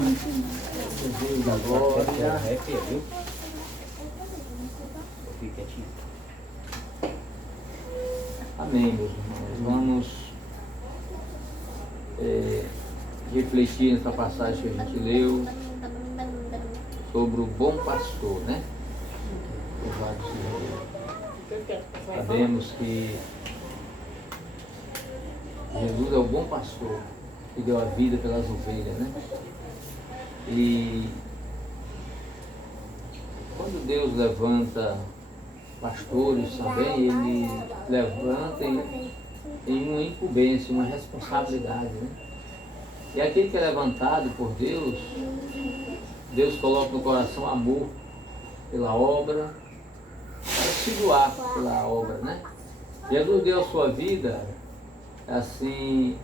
Jesus da glória. Viu? Fique quietinho. Amém, meus irmãos. Vamos refletir nessa passagem que a gente leu sobre o bom pastor, né? Louvado seja Deus. Sabemos que Jesus é o bom pastor que deu a vida pelas ovelhas, né? E quando Deus levanta pastores também, Ele levanta em uma incumbência, uma responsabilidade, né? E aquele que é levantado por Deus, Deus coloca no coração amor pela obra, para se doar pela obra, né? Jesus deu a sua vida, assim,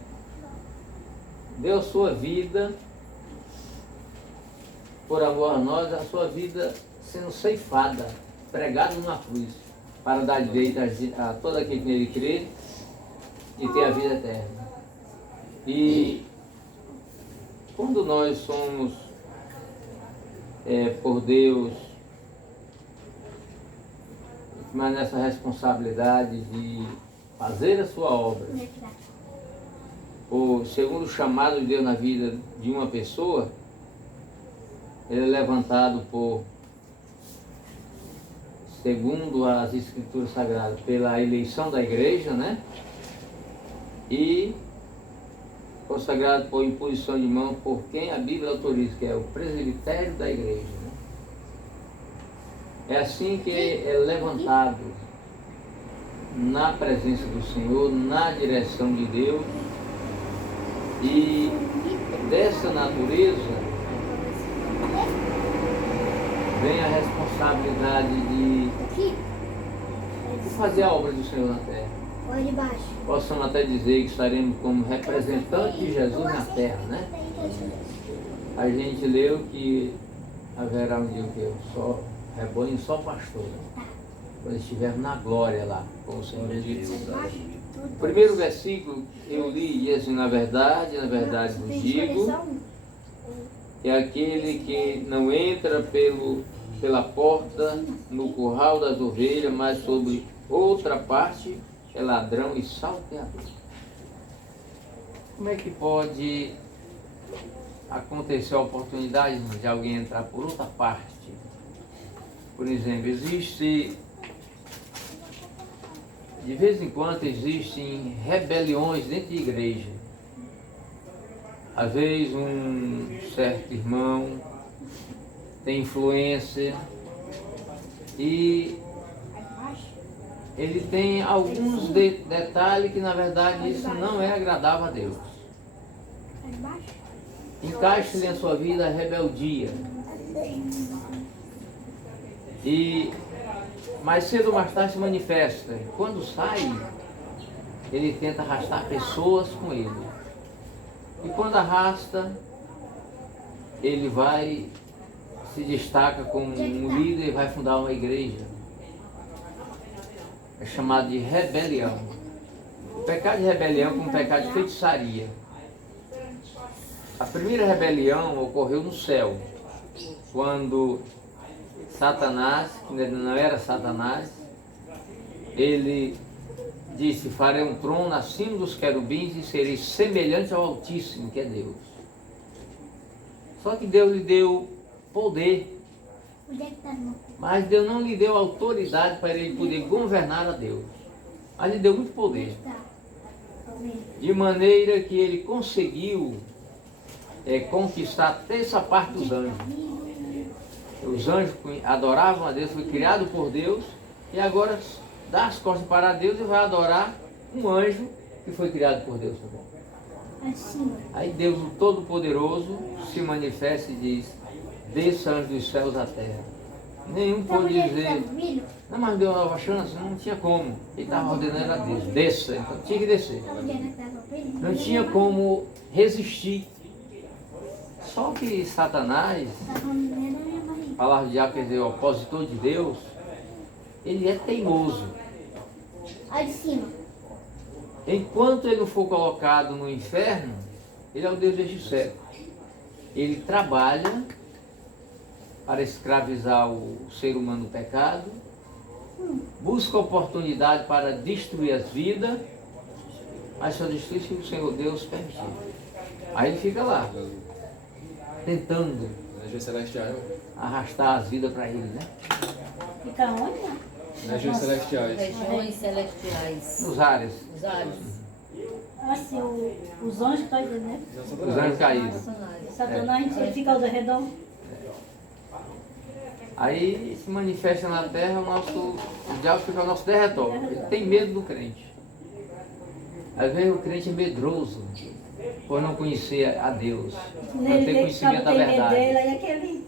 deu a sua vida por amor a nós, a sua vida sendo ceifada, pregada numa cruz, para dar direito a todo aquele que nele crê e ter a vida eterna. E quando nós somos por Deus, mas nessa responsabilidade de fazer a sua obra, ou segundo o chamado de Deus na vida de uma pessoa, ele é levantado segundo as Escrituras Sagradas, pela eleição da igreja, né? E consagrado por imposição de mão por quem a Bíblia autoriza, que é o presbitério da igreja, né? É assim que é levantado na presença do Senhor, na direção de Deus, e dessa natureza vem a responsabilidade de fazer a obra do Senhor na terra. Possamos até dizer que estaremos como representantes de Jesus na terra, né? A gente leu que haverá um dia que só rebanho, só pastor, né? Quando estivermos na glória lá, com o Senhor Jesus. O primeiro versículo eu li e assim, na verdade vos digo, que é aquele que não entra pela porta no curral das ovelhas, mas sobre outra parte é ladrão e salteador. Como é que pode acontecer a oportunidade de alguém entrar por outra parte? Por exemplo, de vez em quando existem rebeliões dentro de igreja. Às vezes um certo irmão tem influência e ele tem alguns detalhes que na verdade isso não é agradável a Deus. Encaixe-lhe na sua vida a rebeldia. E mais cedo ou mais tarde se manifesta. Quando sai, ele tenta arrastar pessoas com ele. E quando arrasta, ele se destaca como um líder e vai fundar uma igreja. É chamado de rebelião. O pecado de rebelião como um pecado de feitiçaria. A primeira rebelião ocorreu no céu, quando Satanás, que não era Satanás, ele disse: farei um trono acima dos querubins e serei semelhante ao Altíssimo, que é Deus. Só que Deus lhe deu poder, mas Deus não lhe deu autoridade para ele poder governar a Deus. Mas lhe deu muito poder, de maneira que ele conseguiu conquistar a terça parte dos anjos. Os anjos adoravam a Deus, foi criado por Deus, e agora dá as costas para Deus e vai adorar um anjo que foi criado por Deus também. Aí Deus, o Todo-Poderoso, se manifesta e diz: desça anjo dos céus à terra. Nenhum pôde dizer, não, mas deu uma nova chance, não tinha como. Ele estava ordenando a Deus, desça, então tinha que descer. Não tinha como resistir. Só que Satanás, a palavra de diabo quer dizer o opositor de Deus, ele é teimoso. Olha de cima. Enquanto ele não for colocado no inferno, ele é o Deus deste século. ele trabalha para escravizar o ser humano no pecado, busca oportunidade para destruir as vidas, mas só destrói se o Senhor Deus permitir. Aí ele fica lá, tentando arrastar as vidas para ele, né? Fica onde? Regiões celestiais. Regiões celestiais. Nos ares, Os ares. Assim, os anjos estão entendendo? os anjos caídos. Satanás ele fica ao redor. Aí se manifesta na terra o diabo fica ao nosso derredor. Ele tem medo do crente. Às vezes o crente é medroso por não conhecer a Deus, não Ele ter vê que conhecimento da tem medo verdade. dele, aí aquele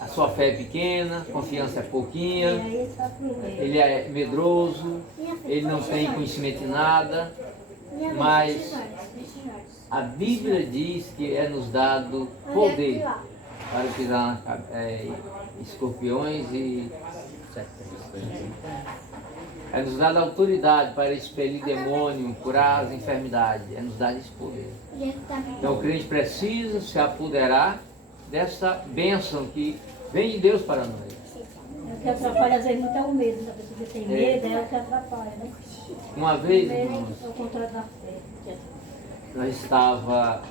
A sua fé é pequena, confiança é pouquinha, aí ele está pro meio. ele é medroso, ele não tem conhecimento de nada, mas a Bíblia diz que é nos dado poder para pisar escorpiões e é nos dado autoridade para expelir demônio, curar as enfermidades, é nos dado esse poder. Então o crente precisa se apoderar dessa bênção que vem de Deus para nós. O que atrapalha às vezes muito é o medo. A pessoa que tem medo é o que atrapalha, né? Uma O vez, medo irmãos, é o contrário da fé. nós estava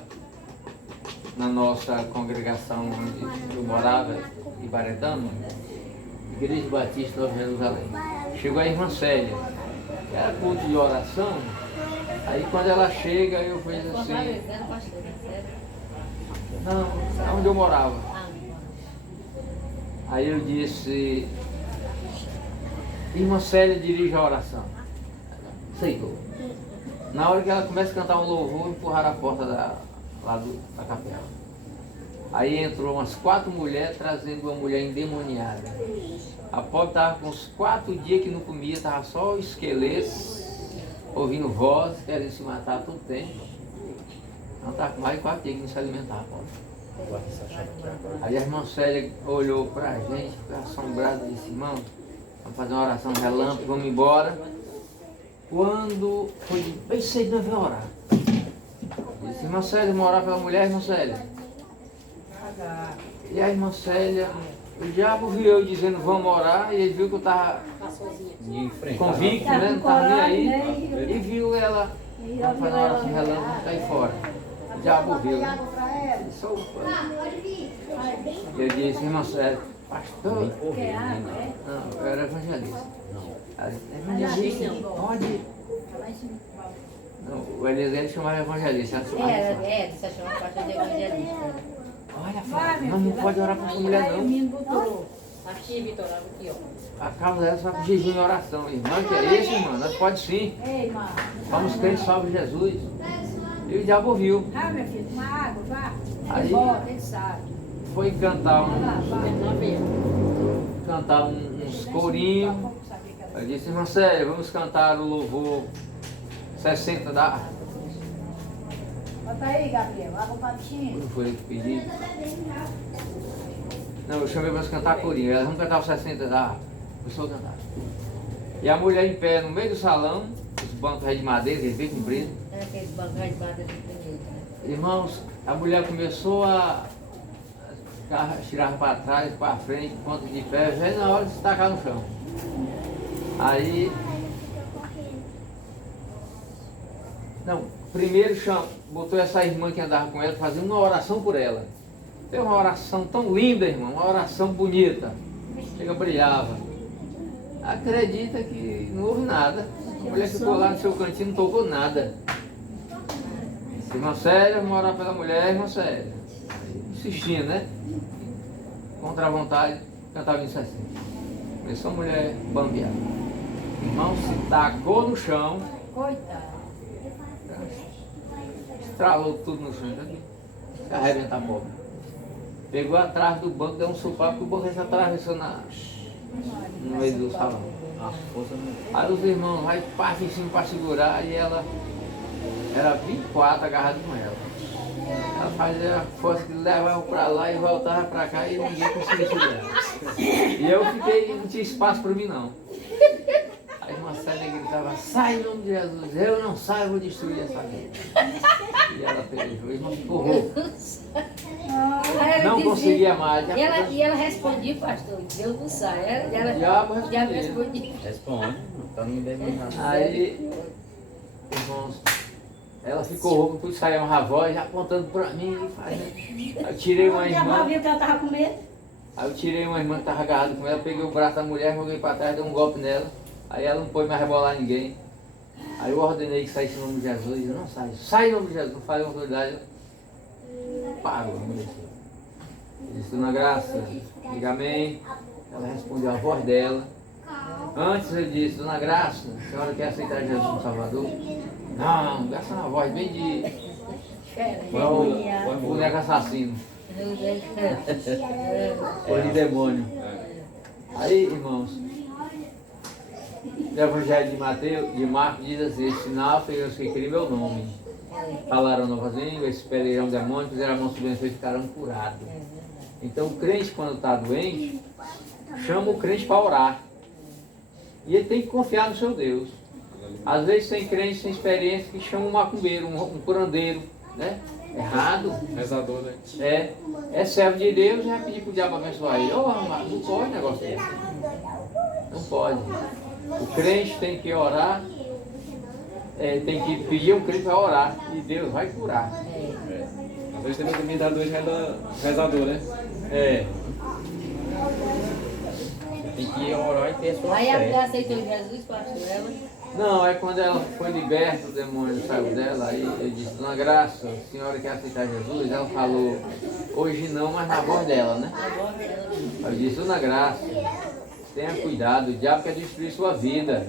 na nossa congregação onde eu morava, em Baretama, Igreja Batista Nova Jerusalém. Chegou a irmã Célia, que era culto de oração. Aí quando ela chega, eu fiz assim, Fortalecendo, pastor, né? Sério? não, é onde eu morava. Ah, Aí eu disse, irmã Célia dirige a oração. Aceitou. Na hora que ela começa a cantar um louvor, empurraram a porta da capela. Aí entrou umas 4 mulheres trazendo uma mulher endemoniada. A pobre estava com uns 4 dias que não comia, estava só o esqueleto, ouvindo voz, querendo se matar todo tempo. Ela estava com mais de 4 dias que não se alimentava, pobre. Aí a irmã Célia olhou para a gente, ficou assombrada e disse, irmão, vamos fazer uma oração relâmpago, vamos embora. Quando foi bem cedo, nós vamos orar. Disse, irmã Célia, vamos orar pela mulher, irmã Célia. E a irmã Célia, o diabo viu eu dizendo vamos orar, e ele viu que eu estava convicto, né? Não estava nem aí, e viu ela, vamos fazer uma oração relâmpago, está aí fora. O diabo viu, né? Disse, opa. Eu disse, irmã Célia, pastor, não, eu era evangelista. Ela disse, evangelista, pode. Não, o Eliezer chamava evangelista. Ela disse, você chama pastor de evangelista. olha, Flávia, mas não pode orar para essa mulher não. Aqui, Vitor, aqui, ó. A causa dela só com jejum e oração. Irmã, que é isso, irmã? Nós pode sim. Vamos crer, salve Jesus. E o diabo ouviu. Ah, meu filho, uma água, vá. Aí- Ele volta, ele sabe. Foi cantar Tá uns corinhos. Eu disse, irmã Célia, vamos cantar o louvor 60 da... Bota aí, Gabriel, água para bichinho. Não foi eu que pedi? Não, eu chamei para nós cantar corinho. Elas vão cantar os 60 da... Começou a cantar. E a mulher em pé no meio do salão, os bancos de madeira, eles bem compridos. É aqueles bancais de madeira bonito, né? Irmãos, a mulher começou a tirar para trás, para frente, ponto de pé, já na hora de se tacar no chão. Aí, não, primeiro botou essa irmã que andava com ela, fazendo uma oração por ela. Tem uma oração tão linda, irmão, uma oração bonita. Chega, brilhava. Acredita que não houve nada. A mulher ficou lá no seu cantinho, não tocou nada. Irmã Célia, vamos orar pela mulher, irmã Célia. Insistindo, né? Contra a vontade, cantava em 60. Começou a mulher bambeada. Irmão se tacou no chão, Coitado. estralou tudo no chão. Se arrebentar a pobre. Pegou atrás do banco, deu um sopapo, porque o banco se atravessou no meio do salão. Aí os irmãos vai parte em cima para segurar e ela era 24 agarrado com ela. Ela fazia a força que levava para lá e voltava para cá e ninguém conseguia segurar. E eu fiquei, não tinha espaço para mim não. A irmã Célia gritava, sai em nome de Jesus, eu não saio, eu vou destruir essa vida. E ela pelejou, e não ficou rouco. Aí ela Não dizia- conseguia mais. E ela respondia, pastor, Deus não sai. Ela, Diabo diabo respondia. respondia. Responde, então não me dê mais nada. Aí, irmãos, ela ficou rouca, por sair uma voz apontando pra mim e fazendo. Aí eu tirei uma O diabo irmã, viu que ela estava com medo. aí eu tirei uma irmã que estava agarrada com ela, peguei o braço da mulher, joguei pra trás, dei um golpe nela. Aí ela não pôde mais rebolar ninguém. Aí eu ordenei que saísse em nome de Jesus, e não sai em nome de Jesus, não falei a autoridade. Parou, a mulher. Eu disse, na graça, diga amém. Ela respondeu a voz dela. Antes eu disse, dona Graça, a senhora quer aceitar Jesus como Salvador? Não, essa é uma voz bem de o boneco assassino, voz de demônio. Aí, irmãos, no Evangelho de Mateus, de Marcos diz assim, esse sinal foi os que criam meu nome. Falaram novas línguas, expeliram demônios, fizeram a mão sobre e ficaram curados. Então o crente quando está doente, chama o crente para orar. E ele tem que confiar no seu Deus. Às vezes tem crentes sem experiência que chamam um macumbeiro, um curandeiro, né? Errado. Rezador, né? É servo de Deus e vai pedir para o diabo abençoar ele. Oh, não pode negócio desse. Não pode. O crente tem que orar, tem que pedir um crente para orar e Deus vai curar. Às vezes tem muita imitador de rezador, né? Tem que orar e ter a sua Aí a mulher fé. aceitou Jesus, pastor, ela. Não, é quando ela foi liberta, o demônio saiu dela, aí eu disse, dona Graça, a senhora quer aceitar Jesus? Ela falou, hoje não, mas na voz dela, né? Eu disse, dona Graça, tenha cuidado, o diabo quer destruir sua vida.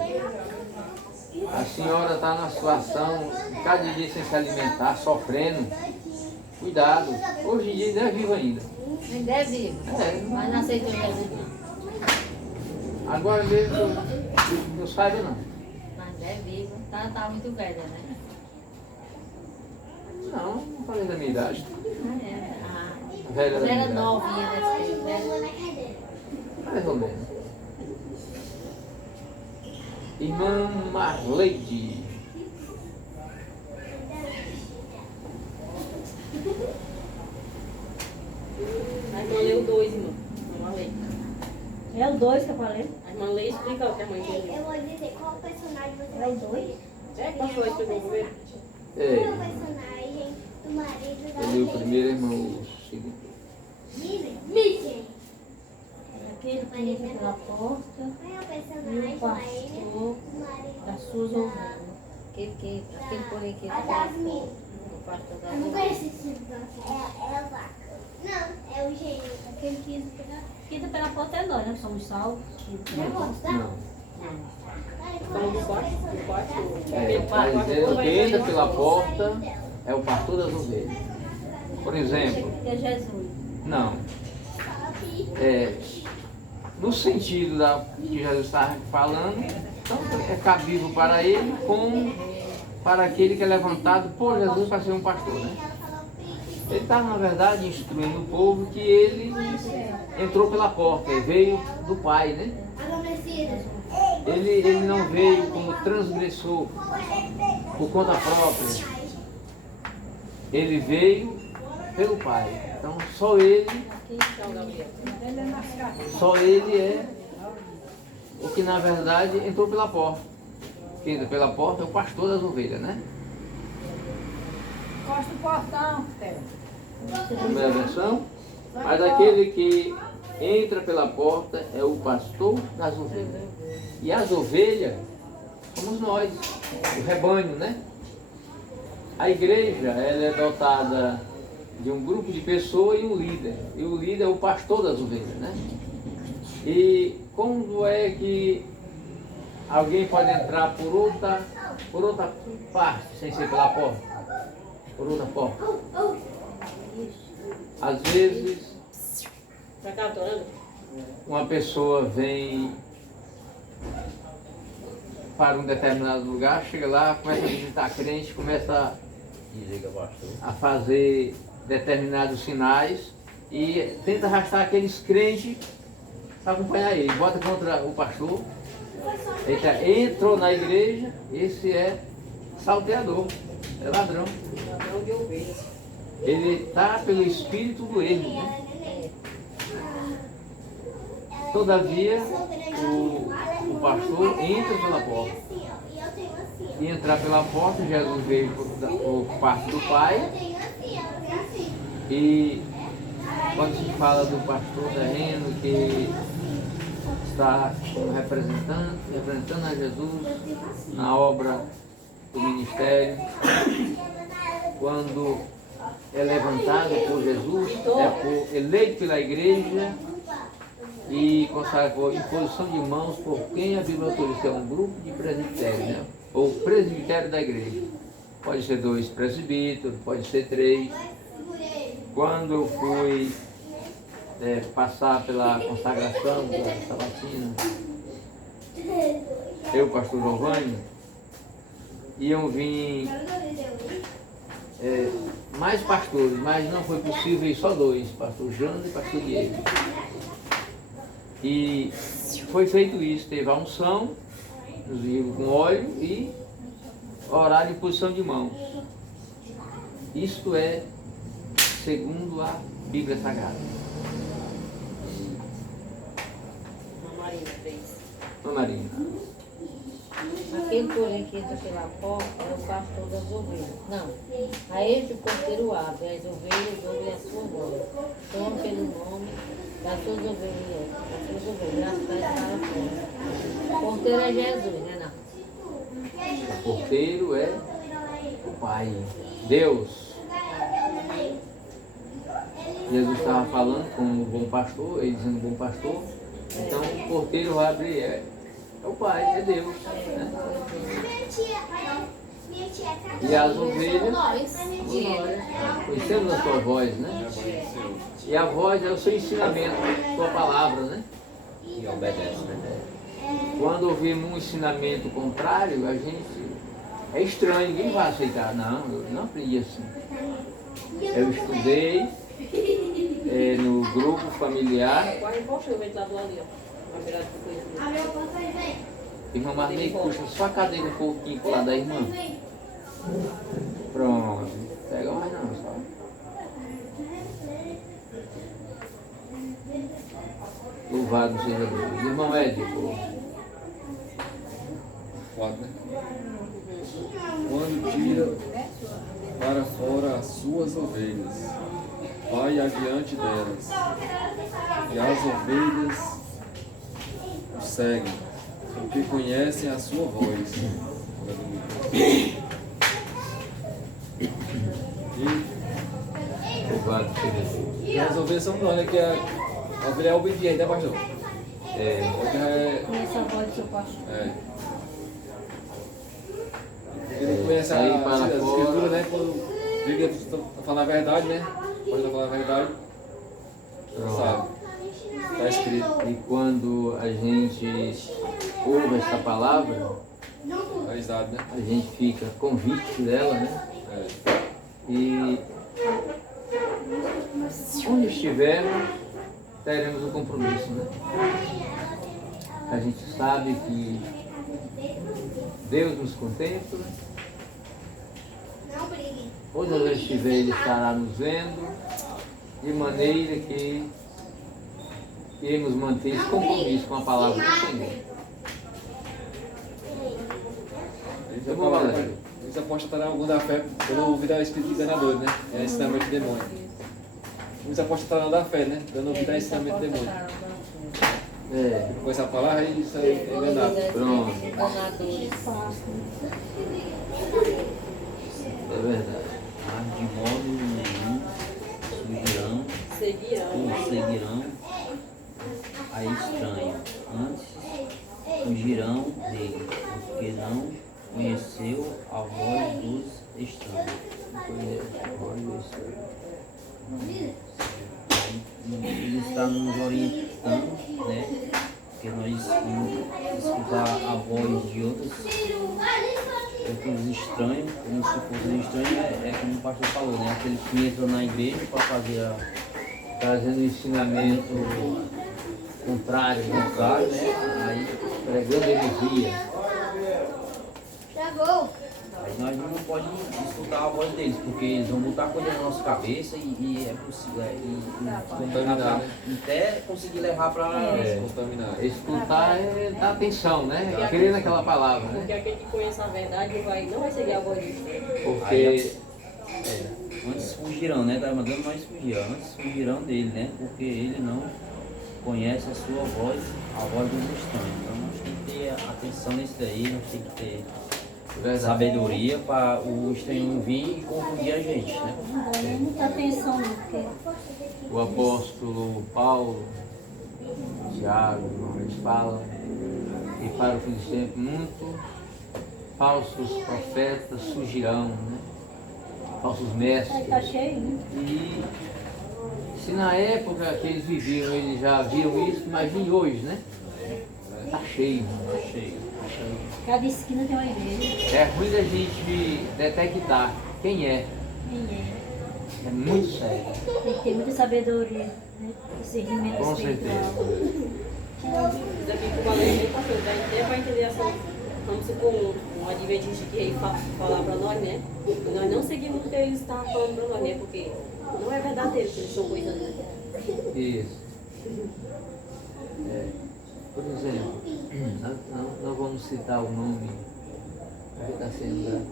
A senhora está numa situação, cada dia sem se alimentar, sofrendo. Cuidado, hoje em dia ainda é vivo ainda. Ainda é vivo, mas não aceitou Jesus. Agora mesmo eu saiba não. Mas é vivo, tá muito velha, né? Não falei da minha idade. Velha Ela da minha era idade. novinha nesse tempo, né? Mais ou menos. Irmã Marleide. A irmã leu 2, irmã. A irmã lê. É o 2 que eu falei. A irmã lê e explica o que a mãe entendeu. Eu vou dizer qual personagem você É vai o 2. Qual foi que pegou primeiro? Qual é o É, personagem do marido da eu li o primeiro irmão, o segundo. Mickey. Aquele que entra pela porta Qual é o e o personagem pastor do marido das suas ovelhas. Aquele porém que a Jasmine? o pastor da Eu não conheço esse filme. É a vaca. Não, é o gênio. Aquele que Que entra pela porta é nós, né? Somos salvos. Não. Então, do quarto. O que entra pela porta é o pastor das ovelhas. Por exemplo, Que é Jesus. não. No sentido que Jesus estava falando, tanto é cabível para ele como para aquele que é levantado por Jesus para ser um pastor. Né? Ele está, na verdade, instruindo o povo que ele entrou pela porta, ele veio do Pai, né? Ele não veio como transgressor por conta própria. Ele veio pelo Pai. Então só ele é o que na verdade entrou pela porta. Quem entra pela porta é o pastor das ovelhas, né? Encosta o portão, Theo. Primeira versão. Mas aquele que entra pela porta é o pastor das ovelhas. E as ovelhas somos nós, o rebanho, né? A igreja ela é dotada de um grupo de pessoas e um líder. E o líder é o pastor das ovelhas, né? E quando é que alguém pode entrar por outra parte, sem ser pela porta? Por outra porta. Às vezes, Pra cá, tô orando? uma pessoa vem para um determinado lugar, chega lá, começa a visitar crente, começa a fazer determinados sinais e tenta arrastar aqueles crentes para acompanhar ele. Bota contra o pastor Entrou na igreja, esse é salteador, é ladrão. Ladrão de ovelhas. Ele está pelo espírito do erro, né? Todavia, o pastor entra pela porta. E entrar pela porta, Jesus veio por parte do Pai. E quando se fala do pastor terreno que está como representando a Jesus na obra do ministério, quando é levantado por Jesus, eleito pela igreja e consagrou em posição de mãos por quem a Bíblia autoriza, é um grupo de presbitério, né? Ou presbitério da igreja. Pode ser 2 presbíteros, pode ser 3. Quando eu fui passar pela consagração da Sabatina, eu, pastor Giovanni, iam vir mais pastores, mas não foi possível ir só 2, pastor Jânio e pastor Diego. E foi feito isso, teve a unção, nos vimos com óleo e orar em posição de mãos. Isto é segundo a Bíblia Sagrada. Marina 3. Marina. Aquele, porém, que entra pela porta é o pastor das ovelhas. Não. A este o porteiro abre, as ovelhas ouvem a sua voz. Toma pelo nome das suas ovelhas, as traz para fora. O porteiro é Jesus, né, não? O porteiro é o Pai, Deus. Jesus estava falando com o bom pastor, ele dizendo bom pastor. Então o porteiro abre, é o Pai, é Deus. Né? E as ovelhas, conhecemos a sua voz, né? E a voz é o seu ensinamento, a sua palavra, né? E obedece, né? Quando ouvimos um ensinamento contrário, a gente é estranho, ninguém vai aceitar. Não, eu não aprendi assim. Eu estudei no grupo familiar. Quase encosta o ventilador ali, ó. Uma virada de coisa. Irmã Marley, puxa só a cadeira um pouquinho pro lado da irmã. Pronto. Pega mais não, só. Louvado seja Deus. Irmão Édipo. 4, né? Quando tira para fora as suas ovelhas, vai adiante delas, e as ovelhas o seguem, porque conhecem a sua voz. Louvado seja Deus. E as ovelhas são nós, né? Que a ovelha é obediente, né, pastor? Conhece a voz do seu pastor. Porque não conhece Aí a para escritura, fora. né? Quando vê que está falando a verdade, né? Pode estar falando a verdade, sabe? Está escrito. E quando a gente ouve essa palavra, Avisado, né? a gente fica convicto dela, né? E onde estivermos, teremos o compromisso, né? A gente sabe que Deus nos contempla. Onde eu estiver, Ele estará nos vendo, de maneira que iremos manter esse compromisso com a palavra do Senhor. Eles apostam estar em algum da fé, dando ouvido ao espírito enganador, né? É ensinamento de demônio. Eles apostam estar da fé, né? Dando ouvido ao ensinamento de demônio. Com essa palavra, eles são enganados. Pronto. Enganadores. É verdade. Mas de modo nenhum seguirão a estranho, antes fugirão dele, porque não conheceu a voz dos estranhos. Ele está nos orientando, né? Porque nós escutar a voz de outros estranhos, como se fosse estranho, é como o pastor falou, né? Aqueles que entram na igreja para fazer trazendo ensinamento contrário, né? Aí pregando heresia. Travou. Aí nós não podemos escutar a voz deles, porque eles vão botar coisa na nossa cabeça e é possível. Contaminar, né? Até conseguir levar para. Contaminar. Escutar é dar atenção, né? É crer naquela palavra, né? Porque aquele que conhece a verdade não vai seguir a voz de Deus. Porque Antes fugirão, né? Tá mandando nós fugir. Antes fugirão dele, né? Porque ele não conhece a sua voz, a voz dos estranhos. Então nós temos que ter atenção nisso daí, nós temos que ter sabedoria para o estranho vir e confundir a gente, né? Não dá nem muita atenção, não, porque o apóstolo Paulo, Tiago, eles falam que para o fim dos tempos muito falsos profetas surgirão, né? Falsos aí mestres. tá cheio, né? E se na época que eles viviam, eles já viam isso, imagine hoje, né? Tá cheio, Tá cheio. Cada esquina tem uma igreja. É ruim da gente detectar quem é. Quem é? É muito sério. Tem que ter muita sabedoria, né? Discernimento Com espiritual. Isso aqui que o Valente passou, vai entender essa. Vamos supor, um adventista que veio falar para nós, né? E nós não seguimos o que eles estavam falando para nós, né? Porque não é verdadeiro que eles estão coisando, né? Isso. Por exemplo, não vamos citar o nome que está sendo dado.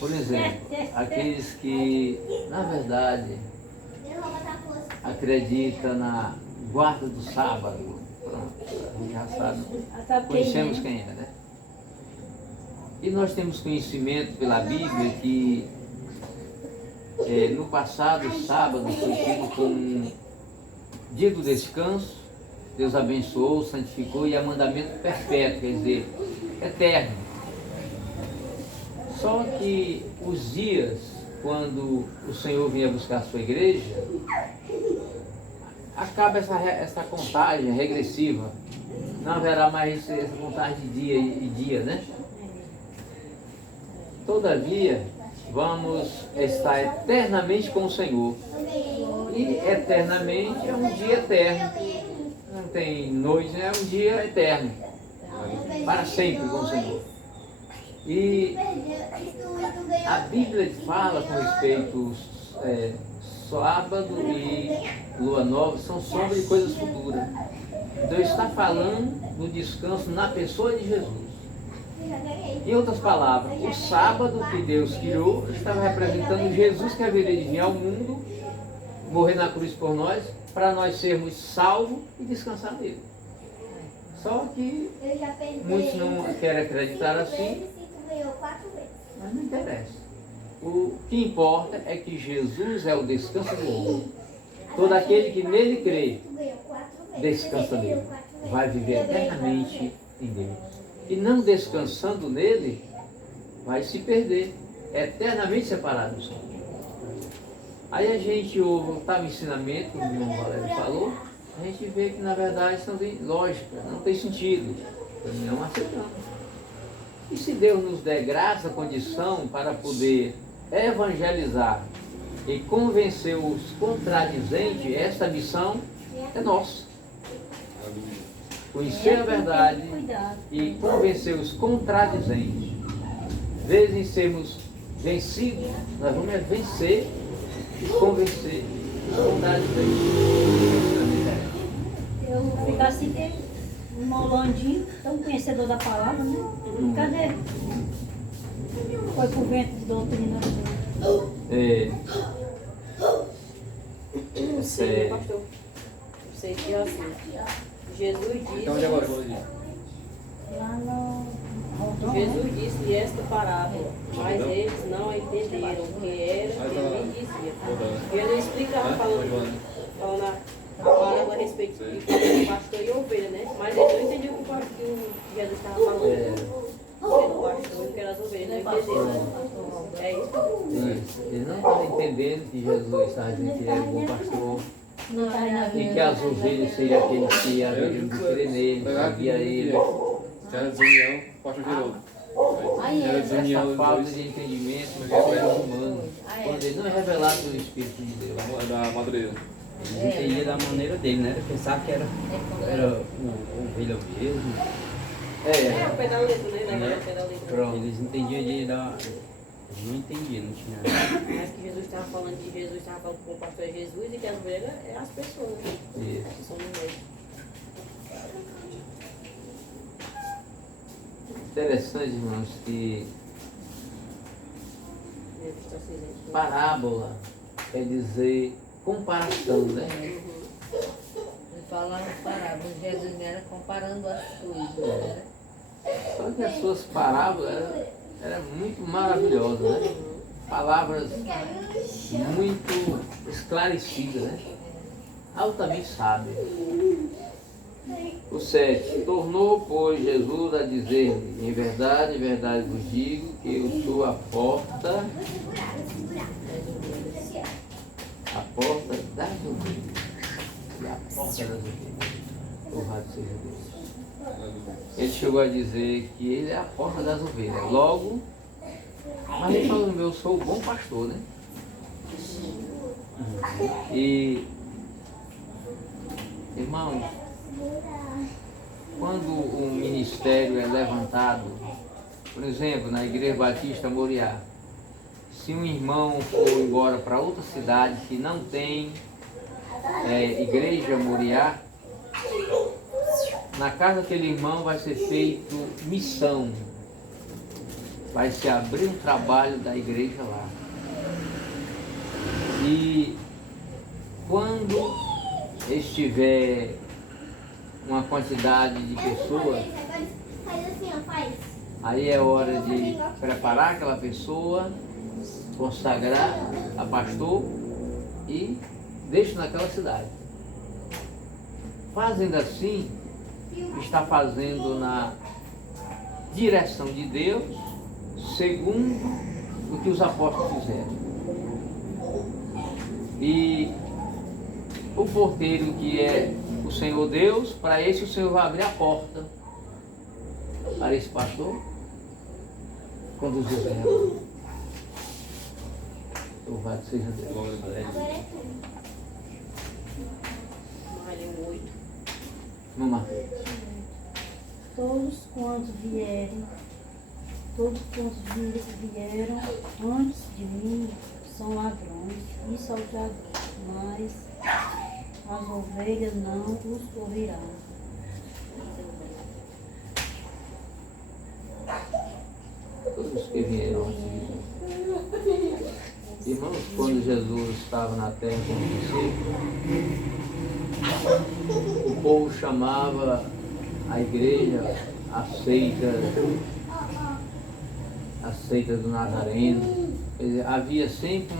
Por exemplo, aqueles que, na verdade, acreditam na guarda do sábado. Pronto, a gente já sabe, conhecemos quem é, né? E nós temos conhecimento pela Bíblia que no passado, o sábado foi tido como um dia do descanso. Deus abençoou, santificou e é mandamento perpétuo, quer dizer, eterno. Só que os dias, quando o Senhor vinha buscar a sua igreja, acaba essa contagem regressiva. Não haverá mais essa contagem de dia e dia, né? Todavia, vamos estar eternamente com o Senhor. E eternamente é um dia eterno. Não tem noite, é um dia eterno. Para sempre com o Senhor. E a Bíblia fala com respeito sábado e lua nova, são sombra de coisas futuras. Deus está falando do descanso na pessoa de Jesus. Em outras palavras, o sábado que Deus criou estava representando Jesus que haveria de vir ao mundo, morrer na cruz por nós, para nós sermos salvos e descansar nele. Só que muitos não querem acreditar assim, mas não interessa. O que importa é que Jesus é o descanso do homem. Todo aquele que nele crê, descansa nele. Vai viver eternamente em Deus. E não descansando nele, vai se perder, eternamente separado do Senhor. Aí a gente ouve o ensinamento, como o irmão Valério falou, a gente vê que na verdade isso não tem lógica, não tem sentido. Não aceitamos. E se Deus nos der graça, condição para poder evangelizar e convencer os contradizentes, essa missão é nossa. Conhecer a verdade e convencer os contradizentes. Vezes em sermos vencidos, nós vamos vencer e convencer os contradizentes. Eu fico assim, um molandinho, tão conhecedor da palavra, né? Cadê? Foi pro vento de doutrina. Sim, pastor. Você que é assim. Jesus disse. Então, onde agora? Lá no... Jesus disse esta parábola, mas eles não entenderam o que era que ele dizia. Ele explicava falando a parábola a respeito de pastor e ovelha, né? Mas eles não entendiam o que Jesus estava falando. Era o pastor e que era as ovelhas, não entenderam. É isso. Eles não estão entendendo que Jesus está dizendo que ele é o bom pastor. E que as ovelhas seriam aqueles que haveriam de crer nele, seguia ele. Era desunião, o pastor virou. Era desunião Essa dos falta dois. de entendimento dos seres humanos, quando ele não é revelado pelo Espírito de Deus. Da madureira. Eles entendiam da maneira dele, né? Pensava que era o ovelha mesmo. É o pé da letra, né? Daquela pé da letra. Pronto. Eles entendiam de da. Eles não entendiam, não tinha. Mas que Jesus estava falando de Jesus, estava falando com o pastor é Jesus e que as ovelhas é as pessoas, né? Isso. Que são no meio. Interessante, irmãos, que Uhum. parábola quer dizer comparação, né? Ele falava parábolas, Jesus não era comparando as coisas, né? Só que as suas parábolas eram muito maravilhosas, né? Palavras muito esclarecidas, né? Altamente sábias. O 7. Tornou, pois, Jesus a dizer-lhe: em verdade vos digo que eu sou a porta das ovelhas. E a porta das ovelhas. Louvado seja Deus. Ele chegou a dizer que ele é a porta das ovelhas. Logo, mas ele falou: eu sou o bom pastor, né? E, irmãos, quando um ministério é levantado, por exemplo, na Igreja Batista Moriá, se um irmão for embora para outra cidade que não tem Igreja Moriá, na casa daquele irmão vai ser feito missão, vai se abrir um trabalho da igreja lá. E quando estiver uma quantidade de pessoas, aí é hora de preparar aquela pessoa, consagrar a pastor e deixa naquela cidade. Fazendo assim, está fazendo na direção de Deus, segundo o que os apóstolos fizeram. E o porteiro, que é o Senhor Deus, para esse o Senhor vai abrir a porta para esse pastor conduzir ela. Louvado seja Deus. Maio 8. Vamos lá. Todos quantos vieram antes de mim são ladrões e salteadores, mas as ovelhas não os ouvirão. Todos que vieram antes de mim. Irmãos, quando Jesus estava na terra como discípulo, o povo chamava a igreja a seita do Nazareno. Quer dizer, havia sempre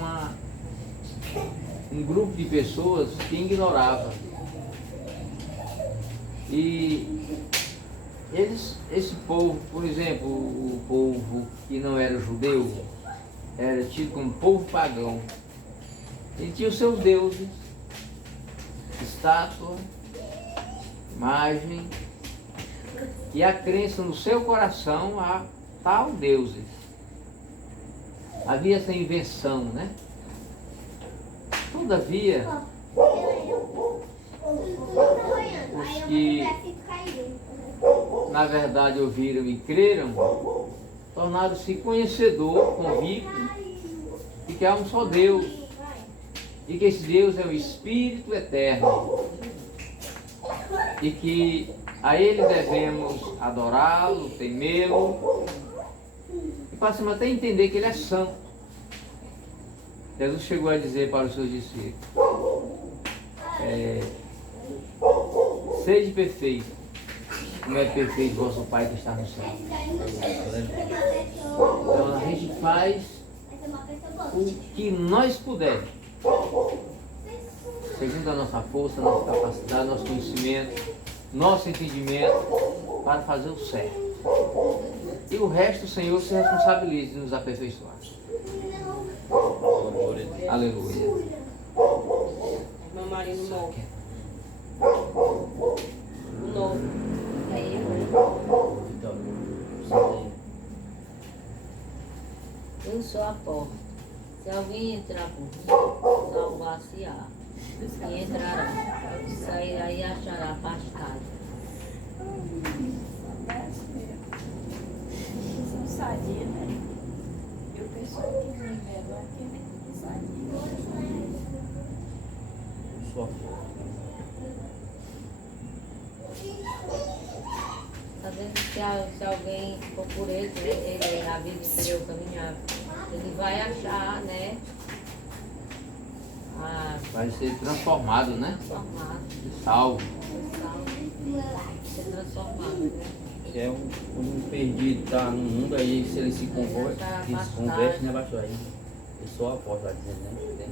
um grupo de pessoas que ignorava. E esse povo, por exemplo, o povo que não era judeu, era tido como povo pagão. Ele tinha os seus deuses, estátua, imagem, e a crença no seu coração a tal deuses. Havia essa invenção, né? Todavia, os que na verdade ouviram e creram, tornaram-se conhecedor, convicto de que há um só Deus e que esse Deus é o Espírito Eterno e que a Ele devemos adorá-lo, temê-lo e passamos até a entender que Ele é santo. Jesus chegou a dizer para os seus discípulos: sede perfeito, como é perfeito vosso Pai que está no céu. Então a gente faz o que nós pudermos, segundo a nossa força, nossa capacidade, nosso conhecimento, nosso entendimento, para fazer o certo. E o resto o Senhor se responsabiliza de nos aperfeiçoar. Aleluia. Irmã Maria no 9. No 9. Eu sou a porta. Se alguém entrar por mim, salvar-se-á. E entrará, sairá e achará pastagem. São sadios, né? E o pessoal que vem mesmo aqui, né? Sadio. Sua força. Às vezes, se alguém for por ele, né, ele a Bíblia entendeu caminhar, ele vai achar, né? Vai ser transformado, né? Transformado, Salvo. ser transformado, né? Se é um perdido tá no mundo aí, se ele se converte, né, pastor? Aí eu sou apóstolo, tá dizendo, né? Tem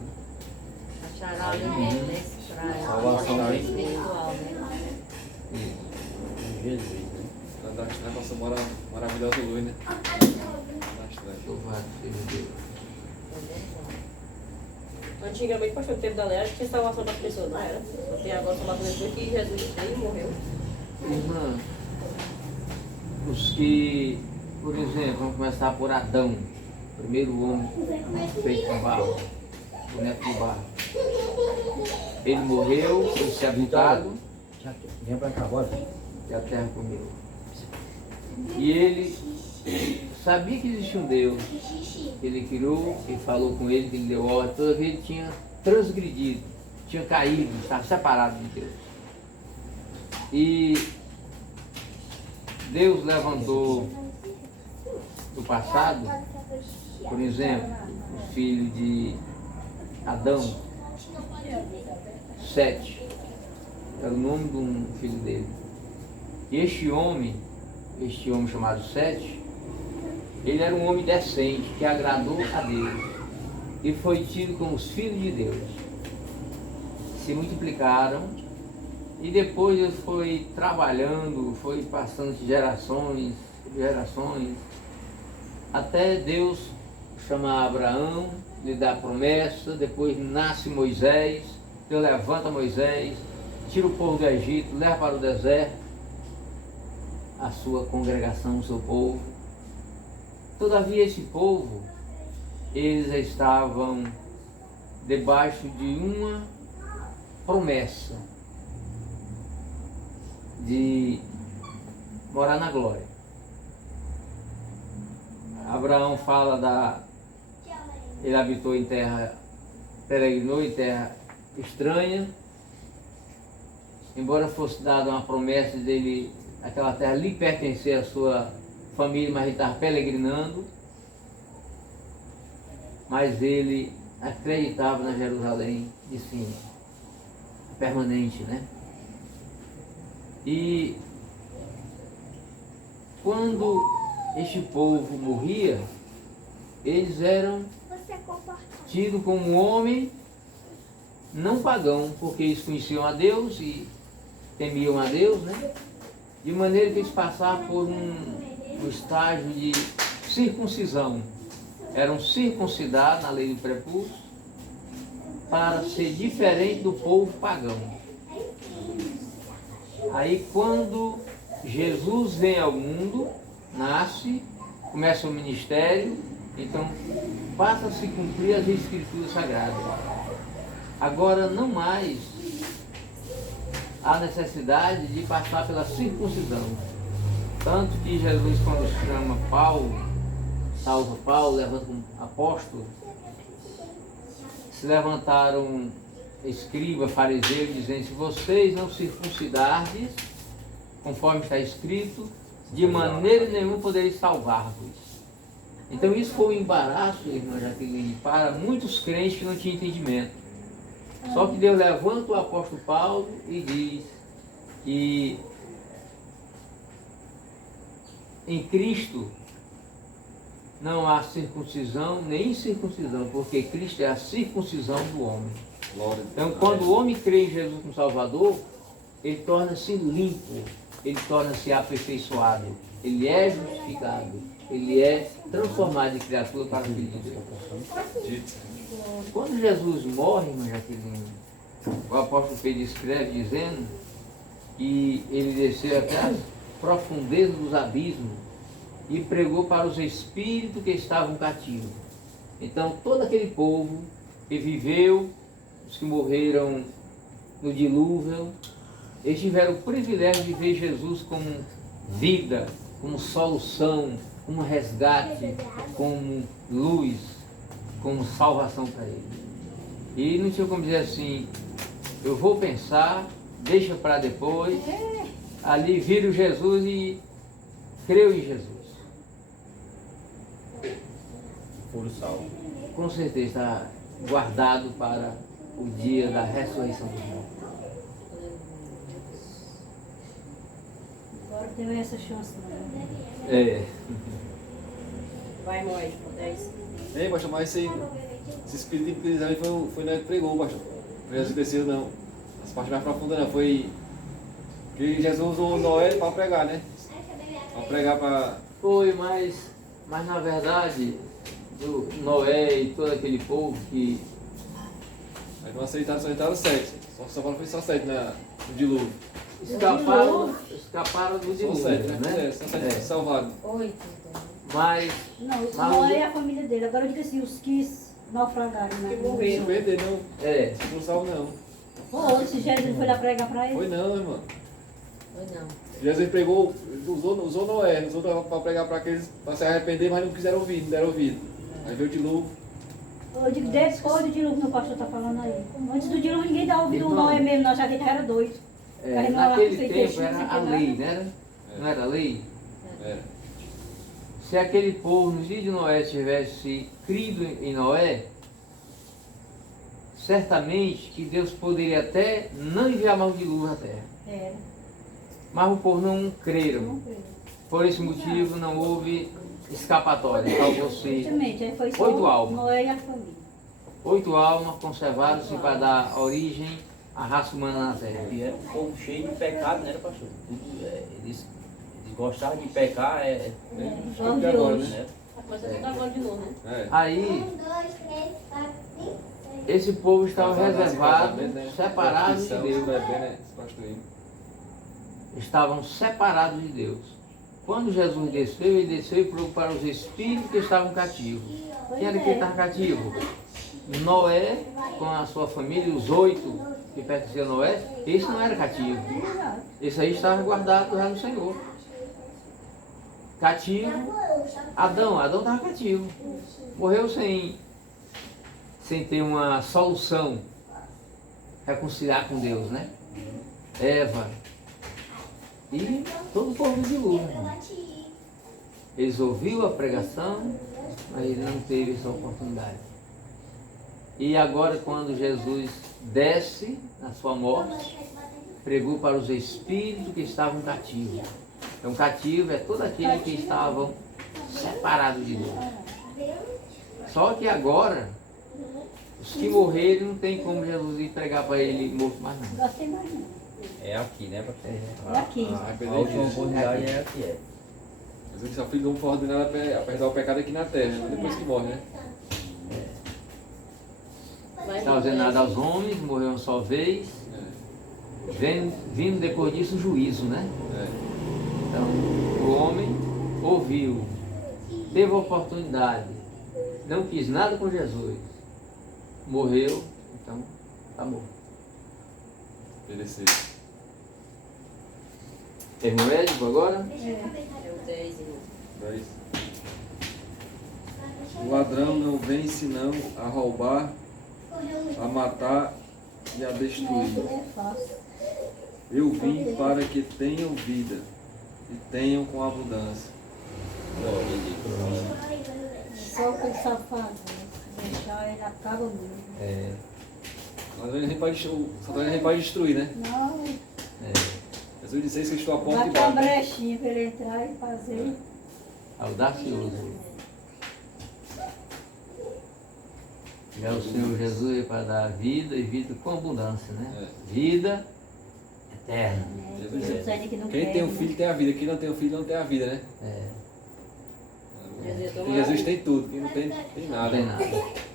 Achará alimento nesse praia. salvação aí. Espiritual, né? Jesus, né? Da Ashtray passou maravilhosa luz, né? Da Ashtray. Louvado seja Deus. Antigamente, pastor, no tempo da lei, acho que tinha salvação para as pessoas, não era? Só tem agora salvação depois que Jesus veio e morreu. Irmã, os que, por exemplo, vamos começar por Adão, primeiro homem feito com barro, boneco de barro. Ele morreu, foi sepultado Vem pra cá agora. e a terra comeu. E ele sabia que existia um Deus, que ele criou, que falou com ele, que ele deu ordem, toda vez ele tinha transgredido, tinha caído, estava separado de Deus. E Deus levantou do passado, por exemplo, o filho de Adão, Sete, era o nome de um filho dele. E este homem chamado Sete, ele era um homem decente, que agradou a Deus e foi tido como os filhos de Deus. Se multiplicaram e depois ele foi trabalhando, foi passando de gerações, até Deus chamar Abraão, lhe dar a promessa, depois nasce Moisés, Deus levanta Moisés, tira o povo do Egito, leva para o deserto, a sua congregação, o seu povo. Todavia esse povo, eles estavam debaixo de uma promessa de morar na glória. Abraão fala ele habitou em terra, peregrinou em terra estranha, embora fosse dada uma promessa dele, aquela terra lhe pertencer à sua família, mas ele estava peregrinando, mas ele acreditava na Jerusalém de cima, permanente, né? E quando este povo morria, eles eram tidos como um homem não pagão, porque eles conheciam a Deus e temiam a Deus, né? De maneira que eles passavam por um estágio de circuncisão. Eram circuncidados na lei do prepúcio para ser diferente do povo pagão. Aí quando Jesus vem ao mundo, nasce, começa o ministério, então passa a se cumprir as escrituras sagradas. Agora não mais há necessidade de passar pela circuncisão. Tanto que Jesus, quando chama Paulo, salva Paulo, levanta um apóstolo, se levantaram escribas, fariseus, dizendo: se vocês não circuncidardes, conforme está escrito, de maneira nenhuma podereis salvar-vos. Então isso foi um embaraço, irmã Jaqueline, para muitos crentes que não tinham entendimento. Só que Deus levanta o apóstolo Paulo e diz que em Cristo não há circuncisão nem incircuncisão, porque Cristo é a circuncisão do homem. Então, quando o homem crê em Jesus como Salvador, ele torna-se limpo, ele torna-se aperfeiçoado, ele é justificado, ele é transformado em criatura para o Filho de Deus. Quando Jesus morre, irmã Jaqueline, o apóstolo Pedro escreve dizendo que ele desceu até as profundezas dos abismos e pregou para os espíritos que estavam cativos. Então, todo aquele povo que viveu os que morreram no dilúvio, eles tiveram o privilégio de ver Jesus como vida, como solução, como resgate, como luz, como salvação para eles. E não tinha como dizer assim, eu vou pensar, deixa para depois, ali vira o Jesus e creu em Jesus. Foram salvos. Com certeza está guardado para o dia da ressurreição dos mortos. Agora teve essa chance, né? É. Vai, Moed, 10. Ei, pastor, mas esse espírito que eles aí foi na que pregou, pastor. Não Jesus desceu, não. As partes mais profundas não. Foi que Jesus usou Noé para pregar, né? Para pregar para... Foi, mas na verdade, do Noé e todo aquele povo que Mas não aceitaram, só aceitaram 7. Só foi só 7 no dilúvio. escaparam do Só dilúvio, 7, né? né? Só 7 salvados. 8. Mas Não, Mas não é a família dele. Agora eu digo assim, os que naufragaram, né? Que morreram. Não perder, não. é, Não salvo, não. Ô, esse Jesus foi lá pregar pra ele. Foi não, irmão. Foi não. Jesus pregou, usou Noé, usou para pregar para aqueles para se arrepender, mas não quiseram ouvir, não deram ouvido. Aí veio o dilúvio. Eu digo, depois do dilúvio, que o pastor está falando aí. Antes do dilúvio, ninguém dá ouvido, Então, não é mesmo, nós já que era doido. naquele tempo era a lei, né? Não era a lei? É. Se aquele povo nos dias de Noé tivesse crido em Noé, certamente que Deus poderia até não enviar mais o dilúvio à terra. Era. Mas o povo não creram. Não creio. Por esse motivo não houve escapatória. Salvou-se Justamente, aí foi só 8 almas. Noé e a família. 8 almas conservadas-se para dar origem à raça humana na terra. E era um povo cheio de pecado, né, pastor? Eles gostavam de pecar, Vamos de agora, hoje. né? Mas você tá agora de novo, né? É. Aí, 1, 2, 3, 4, 5, 6. esse povo estava reservado, Né? separado de Deus. Bebê, né? Pastorinho. Estavam separados de Deus. Quando Jesus desceu, ele desceu e procurou para os espíritos que estavam cativos. Quem era que estava cativo? Noé, com a sua família, os 8 que pertenciam a Noé, esse não era cativo. Esse aí estava guardado já no Senhor. Cativo, Adão estava cativo. Morreu sem ter uma solução, reconciliar com Deus, né? Eva. E todo o povo de dilúvio. Eles ouviram a pregação, mas ele não teve essa oportunidade. E agora, quando Jesus desce na sua morte, pregou para os espíritos que estavam cativos. Então, cativo é todo aquele que estavam separados de Deus. Só que agora, os que morreram, não tem como Jesus ir pregar para ele morto mais não. Gostei mais não. É aqui, né, pastor? É aqui. A última oportunidade é aqui, é. Jesus disse, filho, não foi ordenado a perdoar o pecado aqui na terra, depois que morre, né? Estava fazendo nada aos homens, morreu uma só vez. Vindo depois disso o juízo, né? Então, o homem ouviu, teve a oportunidade, não quis nada com Jesus, morreu, então está morto. Perecer. Terminou médico agora? É o 10 e 10. O ladrão não vem senão a roubar, a matar e a destruir. É fácil. Eu vim para que tenham vida e tenham com abundância. Só o que ele sabe fazer. Deixar ele acaba mesmo. O ladrão vem para destruir, né? Não, Jesus disse isso, que estou a porta vai e ter uma bato. brechinha para ele entrar e fazer. Audacioso. Já o Senhor Jesus veio para dar vida e vida com abundância, né? Vida eterna. Jesus Jesus disse, ainda que não quem quer, tem um né? filho tem a vida, quem não tem um filho não tem a vida, né? E Jesus tem tudo, quem não tem, tem Não nada. tem nada.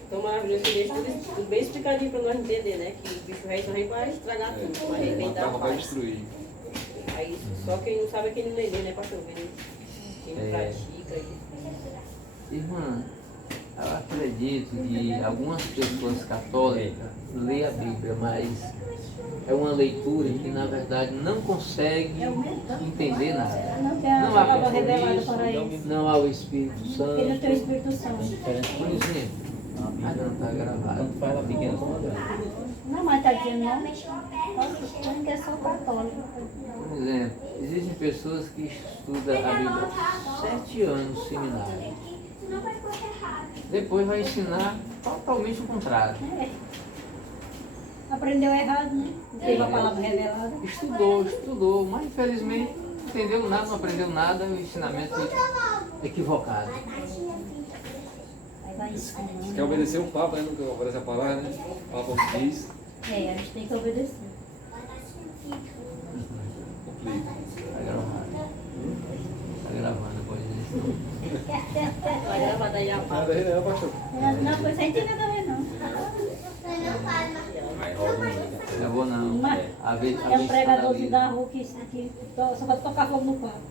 Tão maravilhoso que deixa tudo bem explicadinho para nós entender, né? Que o bicho rei só vem para estragar tudo, para arrebentar Matar, a roubar e paz. destruir. Aí só quem não sabe é quem não lê, né, pastor? Quem não É. pratica. Irmã, Eu acredito que algumas pessoas católicas lêem a Bíblia, mas é uma leitura que na verdade não consegue entender nada. Não tem a Não há palavra revelada compromisso, para eles. não há o Espírito Porque não Santo. tem o Espírito Santo. Por exemplo, ah, não está gravado. Quando faz ela pequena, só grande. Não, mas está dizendo não que é só católico. Por exemplo, existem pessoas que estudam a Bíblia 7 anos no seminário. Depois vai ensinar totalmente o contrário. É. Aprendeu errado, né? Não teve a palavra revelada. Estudou, mas infelizmente não entendeu nada, não aprendeu nada, o ensinamento é equivocado. Aí vai Você ensinando. quer obedecer o Papa, né? Não obedece a palavra, né? O Papa diz. É, a gente tem que obedecer. Complica. Está gravando. Está gravando, pode dizer. Vai gravar daí a Nada parte. aí, né, pastor? Não, pois aí tem nada a ver, não. Aí roda um vídeo. Gravou não. Mas A vez, é um pregadorzinho da rua que só vai tocar fogo no quarto.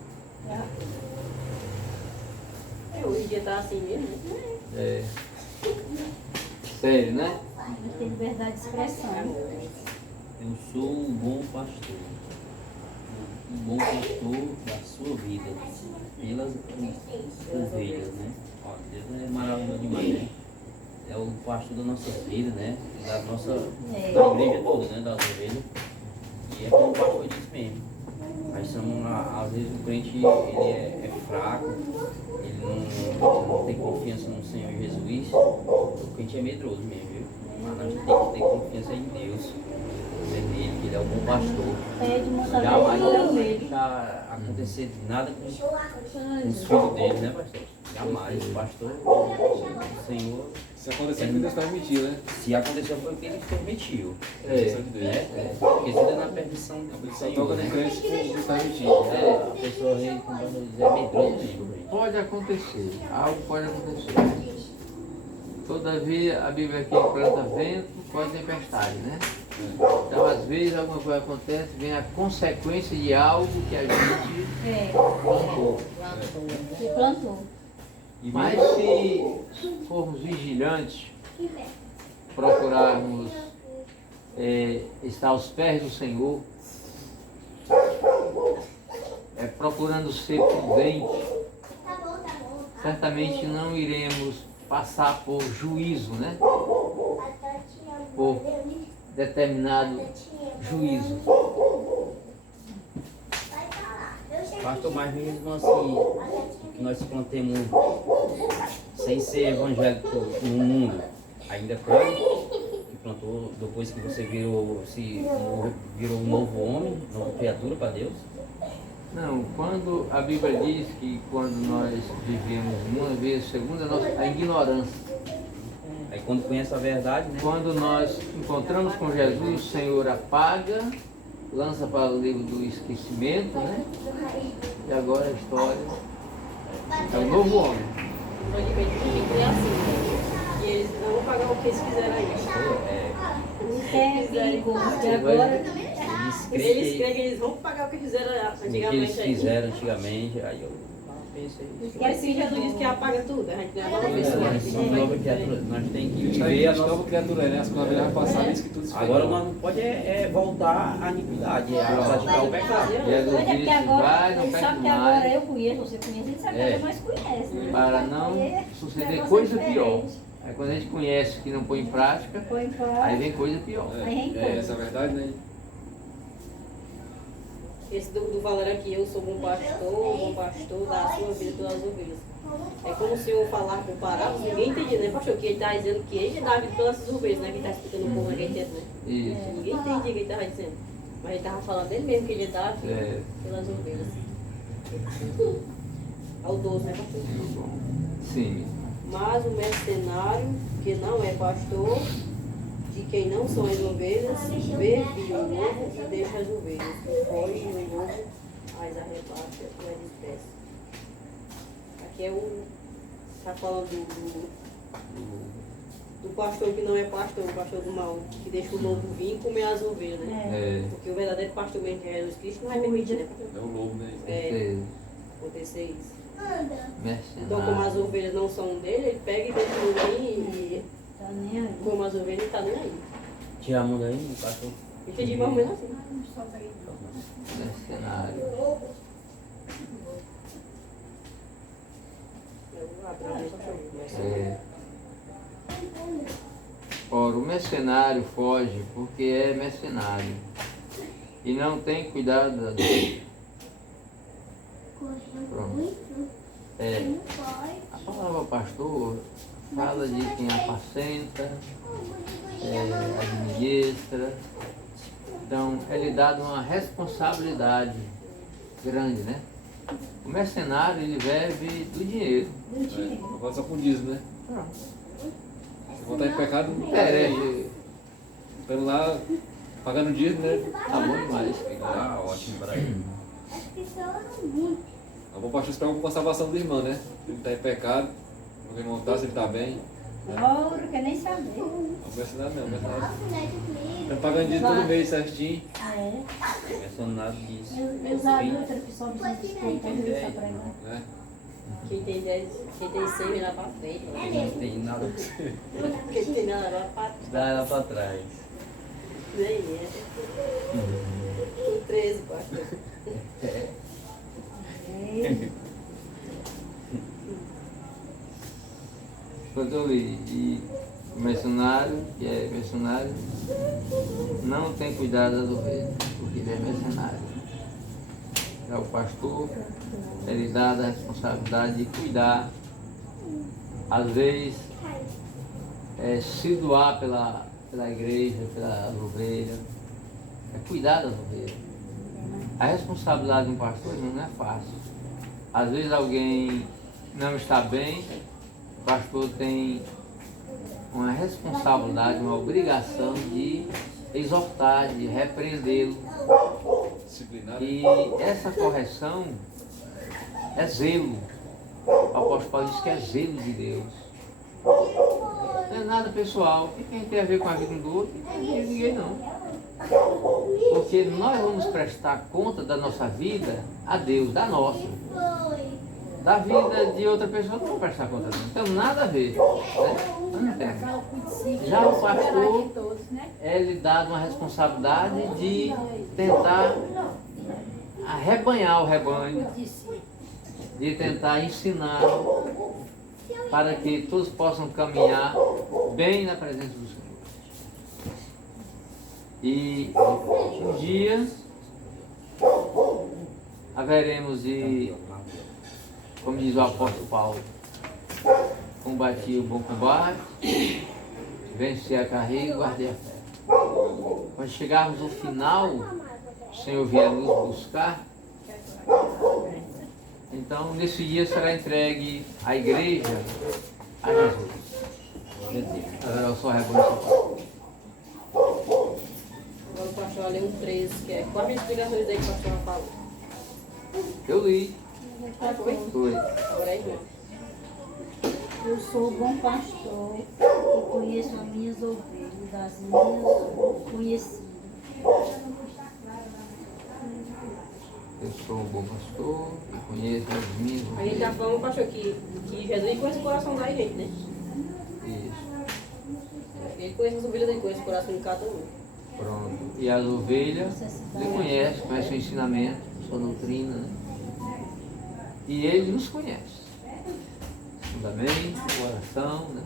Hoje em dia tá assim mesmo, né? É. Sério, né? Mas tem liberdade de expressão. Eu sou um bom pastor. Um bom pastor da sua vida. Pelas ovelhas, né? Ó, Deus é maravilhoso demais, né? É o pastor da nossa vida, né? Da nossa da igreja toda, né? Das ovelhas. E é como o pastor disse mesmo. Nós somos, às vezes o crente ele é fraco, ele não tem confiança no Senhor Jesus. O crente é medroso mesmo, viu? Mas nós temos que ter confiança em Deus, nele, que ele é um bom pastor. Pede muita Jamais vez não para ele. deixar acontecer nada com os filhos dele, né, pastor? Jamais. O pastor, o Senhor, Se acontecer, que Deus permitiu, né? se aconteceu foi o que ele permitiu. Permissão de Deus. Né? Porque tudo é na permissão do Só Senhor. toca no Né? crente que Deus permitiu. É, a pessoa vem com é medroso mesmo. Pode acontecer, algo pode acontecer. Todavia, a Bíblia aqui planta vento, pode tempestade, né? Então, às vezes, alguma coisa acontece, vem a consequência de algo que a gente É, plantou. que plantou. Mas se formos vigilantes, procurarmos estar aos pés do Senhor, procurando ser prudente, certamente não iremos passar por juízo, né? Por determinado juízo. Pastor, mas mesmo assim, que nós plantemos sem ser evangélico no mundo, ainda pode? Que plantou depois que você virou um novo homem, nova criatura para Deus? Não, quando a Bíblia diz que quando nós vivemos uma vez, segundo a ignorância, Aí quando conhece a verdade, né? quando nós encontramos com Jesus, o Senhor apaga, lança para o livro do esquecimento, né? E agora a história é o novo homem. O Advento tem que criar assim, né? E eles não vão pagar o que eles quiserem aí. Isso é perigoso, porque agora Eles creem que eles vão pagar o que fizeram O que eles antigamente aí. fizeram antigamente, aí eu pensei. E assim Jesus disse que apaga tudo, a gente é nova pessoa. Nós somos nova criatura, nós temos que Está viver a aí, nossa. nova criatura, né? As coisas vai passar, isso que tudo se fez. Agora nós não podemos voltar à iniquidade, a praticar o pecado. Jesus Olha, porque disse, agora, vai, não ele peque sabe que agora mais, eu conheço, você conhece, ele sabe que É. nós conhece. Né? para não Aí, suceder negócio coisa diferente. pior. Aí quando a gente conhece que não põe em prática, Põe aí pra... vem coisa pior. Essa é a verdade, né? Esse do Valério aqui, eu sou bom pastor da sua vida pelas ovelhas. É como se eu falar com parábolas, ninguém entende, né, pastor? Que ele está dizendo que ele dá a vida pelas ovelhas, né? Que está explicando o povo, ninguém entende, né? Isso. Ninguém entende o que ele estava dizendo. Mas ele estava falando dele mesmo, que ele dá a vida É. pelas ovelhas. Ao 12, né, pastor? Muito bom. Sim. Mas o mercenário, que não é pastor, de quem não são as ovelhas, vê o lobo e deixa as ovelhas. Foge o lobo, as arrebata e as dispersa. Aqui é o. Está falando do pastor que não é pastor, o pastor do mal, que deixa o lobo vir e comer as ovelhas, né? É. Porque o verdadeiro pastor mesmo, que é Jesus Cristo, não vai permitir, né? É o lobo, né? É, Certeza. acontecer isso. Então, como as Mercenário. ovelhas não são dele, ele pega e deixa o e Tá nem aí. como as ovelhas, ele tá nem aí. Tira a mão daí, o cachorro. Entendi mais ou menos assim. Mercenário. Eu abro a mente, deixa eu ver. É. Ora, o mercenário foge porque é mercenário e não tem cuidado da dor. Pronto. É, a palavra pastor fala de quem apacenta, administra. Então, é lhe dado uma responsabilidade grande, né? O mercenário, ele vive do dinheiro. Agora só com dízimo, né? Se voltar em pecado, não Herege. estamos lá pagando dízimo, né? Tá bom demais. Ah, ótimo pra ele. As pessoas muito. A bom pastor espera com a salvação do irmão, né? Se ele está em pecado, o irmão está, se ele está bem. Ora, quer nem saber. Não mercenário não, mercenário. Nossa, né, de comigo. Está pagando dízimo todo mês certinho. É. Pensa nada disso. Os adultos que só precisam de escuta, não está pra ele. Né? Quem tem 10, quem tem 100 vem lá pra frente. Não tem nada. Quem tem nada lá pra Dá ela pra trás. nem é. Com 13, pastor. Quando eu li, e o mercenário, que é mercenário, não tem cuidado das ovelhas, porque ele é mercenário. Já o pastor, ele dá a responsabilidade de cuidar, às vezes, se doar pela igreja, pelas ovelhas, é cuidar das ovelhas. A responsabilidade de um pastor não é fácil. Às vezes alguém não está bem, o pastor tem uma responsabilidade, uma obrigação de exortar, de repreendê-lo. Disciplinado. E essa correção é zelo. O apóstolo Paulo diz que é zelo de Deus. Não é nada pessoal. O que tem a ver com a vida do outro? Não tem a ver com ninguém, não. Porque nós vamos prestar conta da nossa vida a Deus, da nossa. Da vida de outra pessoa não vamos prestar conta, não. Então nada a ver. Né? Não tem. Já o pastor é lhe dado uma responsabilidade de tentar arrebanhar o rebanho, de tentar ensinar para que todos possam caminhar bem na presença do Senhor. E um dia haveremos de, como diz o apóstolo Paulo, combati o bom combate, venci a carreira e guardei a fé. Quando chegarmos ao final, o Senhor vier nos buscar, então nesse dia será entregue a igreja a Jesus. Haverá só rebanho. Agora o pastor lê um 13, que é. Qual a explicações aí que o pastor falou? Eu li. Foi. Agora é irmão. Eu sou o bom pastor e conheço as minhas ovelhas, das minhas conhecidas. Eu sou um bom pastor e conheço as minhas A gente tá falando, pastor, que Jesus conhece o coração da gente, né? Isso. Ele conhece as ovelhas dele, conhece o coração de cada um. Pronto. E as ovelhas, ele conhece o ensinamento, sua doutrina, né? E ele nos conhece. Fundamento, coração, né?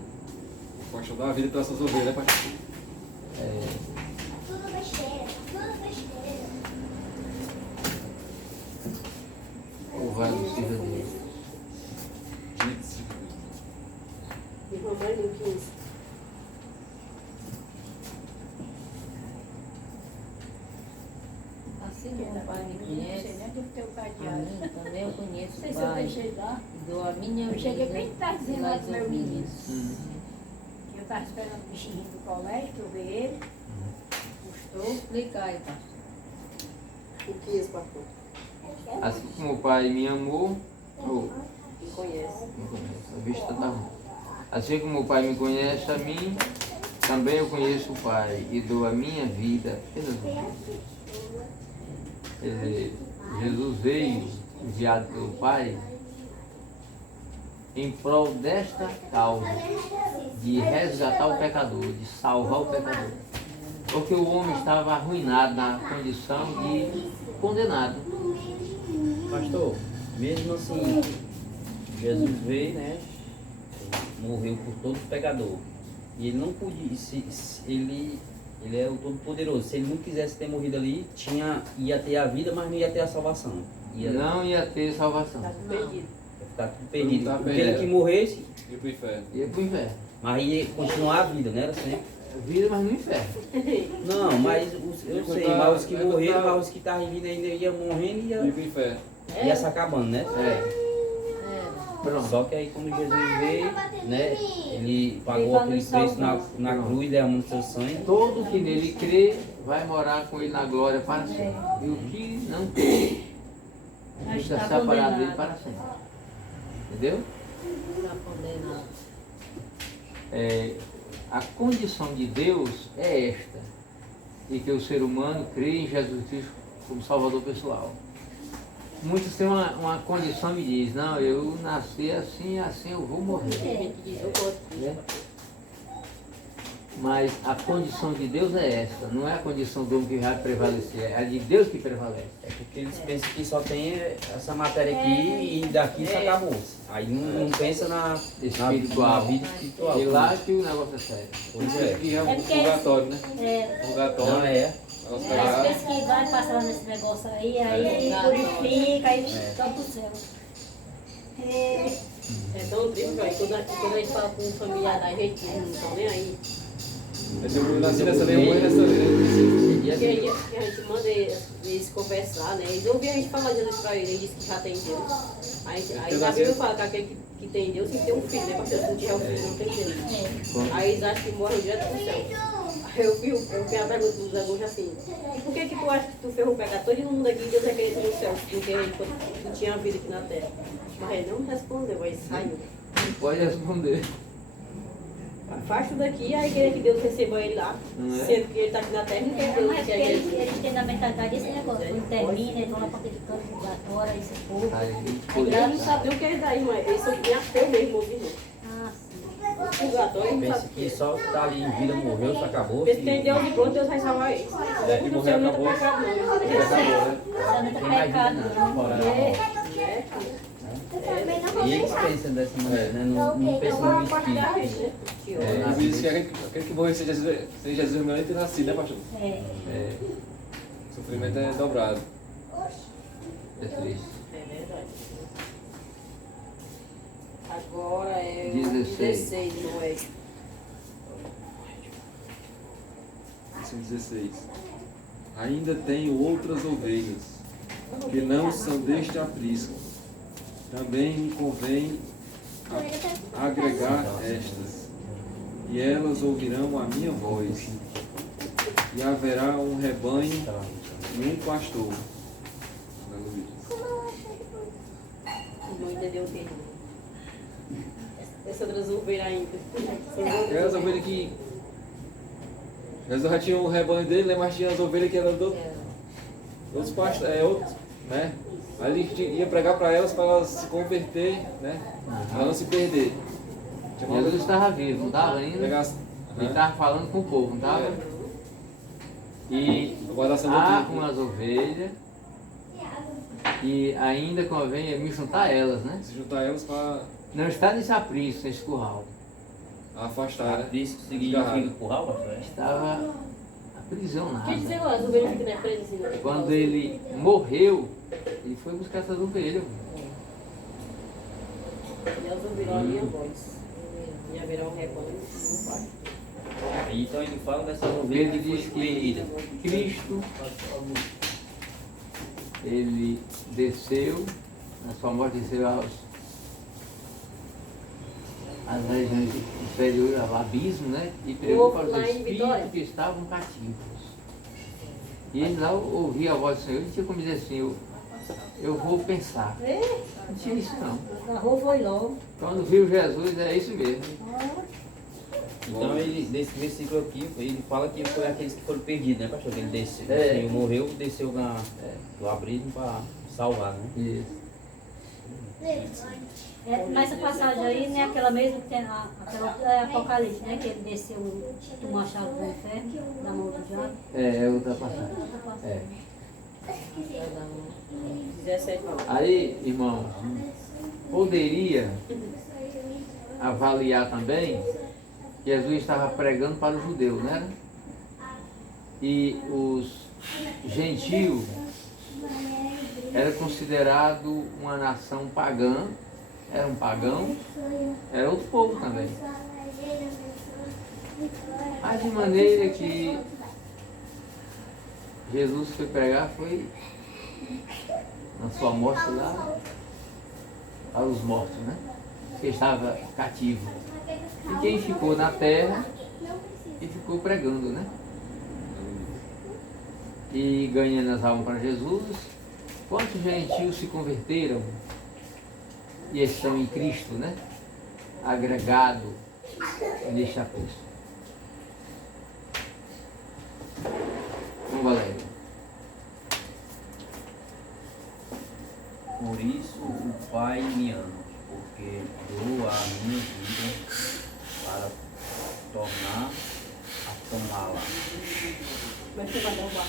O pastor dá a vida pelas suas ovelhas, né, pastor? Tudo besteira, tudo besteira. Louvado seja Deus. Irmão, mais um 15. Assim como o Pai me conhece, a mim também eu conheço Não sei o se eu Pai. deixei lá. E dou a minha Eu cheguei vida bem tardezinho lá pelas com meu menino. ovelhas. Eu estava esperando o bichinho do colégio, que eu vi ele. Gostou. Explica aí, pastor. O 15, pastor. Assim como o Pai me amou, Me conhece. me conhece, a vista está ruim. Assim como o Pai me conhece a mim, também eu conheço o Pai e dou a minha vida pelas ovelhas. Quer dizer, Jesus veio enviado pelo Pai em prol desta causa, de resgatar o pecador, de salvar o pecador. Porque o homem estava arruinado na condição de condenado. Pastor, mesmo assim, Jesus veio, né? Morreu por todos os pecadores. E ele não podia, ele é o Todo-Poderoso. Se ele não quisesse ter morrido ali, ia ter a vida, mas não ia ter a salvação. Não ia ter salvação. Tá perdido. Ia ficar tudo perdido. Tá Porque perdido. ele que morresse, E pro inferno. Ia pro inferno. mas ia continuar a vida, não era sempre. Vida, mas no inferno. Não, mas eu sei, mas os que morreram, mas os que estavam vindo ainda iam morrendo e E pro inferno. ia se acabando, né? Pronto. Só que aí quando Jesus veio, né, ele pagou aquele preço na cruz, derramando seu sangue. Todo que nele crê vai morar com ele na glória para sempre. E o que não crê Mas está está separado condenado. dele para sempre. Entendeu? Está condenado. A condição de Deus é esta, e que o ser humano crê em Jesus Cristo como Salvador pessoal. Muitos têm uma condição e dizem, não, eu nasci assim, assim eu vou morrer. Eu gosto. Né? Mas a condição de Deus é esta, não é a condição do homem que vai prevalecer, é a de Deus que prevalece. É porque eles pensam que só tem essa matéria aqui e daqui isso acabou. Aí não pensa na Espiritual. vida espiritual. E lá que o negócio é sério. Pois é. Que é É um porque purgatório, né? É, Purgatório. Não é. Nossa, as cara. vezes que vai passar nesse negócio aí purifica, aí estão pro céu. É, É tão triste, velho. Quando a gente fala com um familiar da gente, eles não estão nem aí. Eu nasci nessa lei, eu morri nessa lei. Porque aí a gente manda eles conversar, né? Eles ouvem a gente falar de Jesus pra eles, eles dizem que já tem Deus. Aí na Bíblia fala que aquele que tem Deus tem que ter um filho, né? Porque se não tiver um filho, não tem Deus. Aí eles acham que morrem direto pro céu. Aí eu vi a pergunta dos alunos assim, por que tu acha que tu ferrou o pecado? Todo mundo aqui, Deus é querido no céu, porque tu tinha vida aqui na terra. Mas ele não respondeu, aí saiu. Não pode responder. Faz tudo aqui, aí querer que Deus receba ele lá, Não é? sendo que ele está aqui na terra e não quer Deus mas que porque é eles, ele. eles têm na mentalidade desse negócio. Quando termina, eles vão lá para aquele canto purgatório, esse povo. Aí, Eles não sabem o que é daí, mas eles são nem ateu mesmo, ouvindo. Ah, sim. O purgatório não Pensa sabe o que que é. só tá ali em vida, morreu, só acabou. Porque se tem Deus e pronto, Deus vai salvar eles. E Não morrer sei muito acabou. pecado não. Acabou, né? Isso é muito Tem mais vida pecado. não, fora. E eles pensam dessa maneira, né? Não pensam no espírito. Por isso que aquele que morreu sem Jesus não nem ter nascido, né, pastor? É. O sofrimento é dobrado. é triste. É verdade. Agora é 16. 16, não é? Versículo 16. Ainda tenho outras ovelhas, que não são deste aprisco. Também me convém agregar estas, e elas ouvirão a minha voz, e haverá um rebanho e um pastor. Aleluia. Não entendeu o que essa outras ovelhas ainda. Aquelas ovelhas que Jesus já tinha o rebanho dele, né? Mas tinha as ovelhas que eram do outros pastores, outros, né? Aí ele ia pregar para elas se converter, né? Para não se perder. Jesus estava vivo, não estava ainda? Pregar, Ele estava falando com o povo, não estava? E a guardação há do umas ovelhas e ainda convém me juntar a elas, né? se juntar a elas para Não está nesse aprisco, nesse curral. afastar, né? Isso significa curral, pastor? Estava aprisionado. Quer dizer, as ovelhas ficam na presa assim, né? Quando ele morreu, ele foi buscar essas ovelhas. E elas ouvirão a minha voz. E haverá um rebanho e um pastor. Então ele fala dessa ovelha Ele que foi diz perdida. que Cristo, ele desceu, na sua morte desceu às regiões inferiores, ao abismo, né? E pregou para os Lá em Vitória. espíritos que estavam cativos. E ele lá ouvia a voz do Senhor e tinha como dizer assim, eu vou pensar. Não tinha isso não. Na rua foi logo. Quando viu Jesus, é isso mesmo. Então ele, nesse versículo aqui, ele fala que foi aqueles que foram perdidos, né, pastor? Ele desceu, É. o Senhor morreu, desceu no abismo para salvar, né? Isso. Nessa passagem aí, né, aquela mesma que tem aquela é Apocalipse, né? Que ele desceu do machado do inferno, da mão do diabo. É outra passagem. Outra passagem. É. 17 não. Aí, irmão, poderia avaliar também que Jesus estava pregando para os judeus, né? E os gentios era considerado uma nação pagã, era um pagão, era outro povo também. Mas de maneira que Jesus foi pregar foi na sua morte lá para os mortos, né? Que estava cativo. E quem ficou na terra e ficou pregando, né? E ganhando as almas para Jesus. Quantos gentios se converteram e estão em Cristo, né? Agregado neste apóstolo. Vamos, Valério. Por isso o Pai me ama, porque dou a minha vida para tornar a tomá-la. Mas você vai derrubar.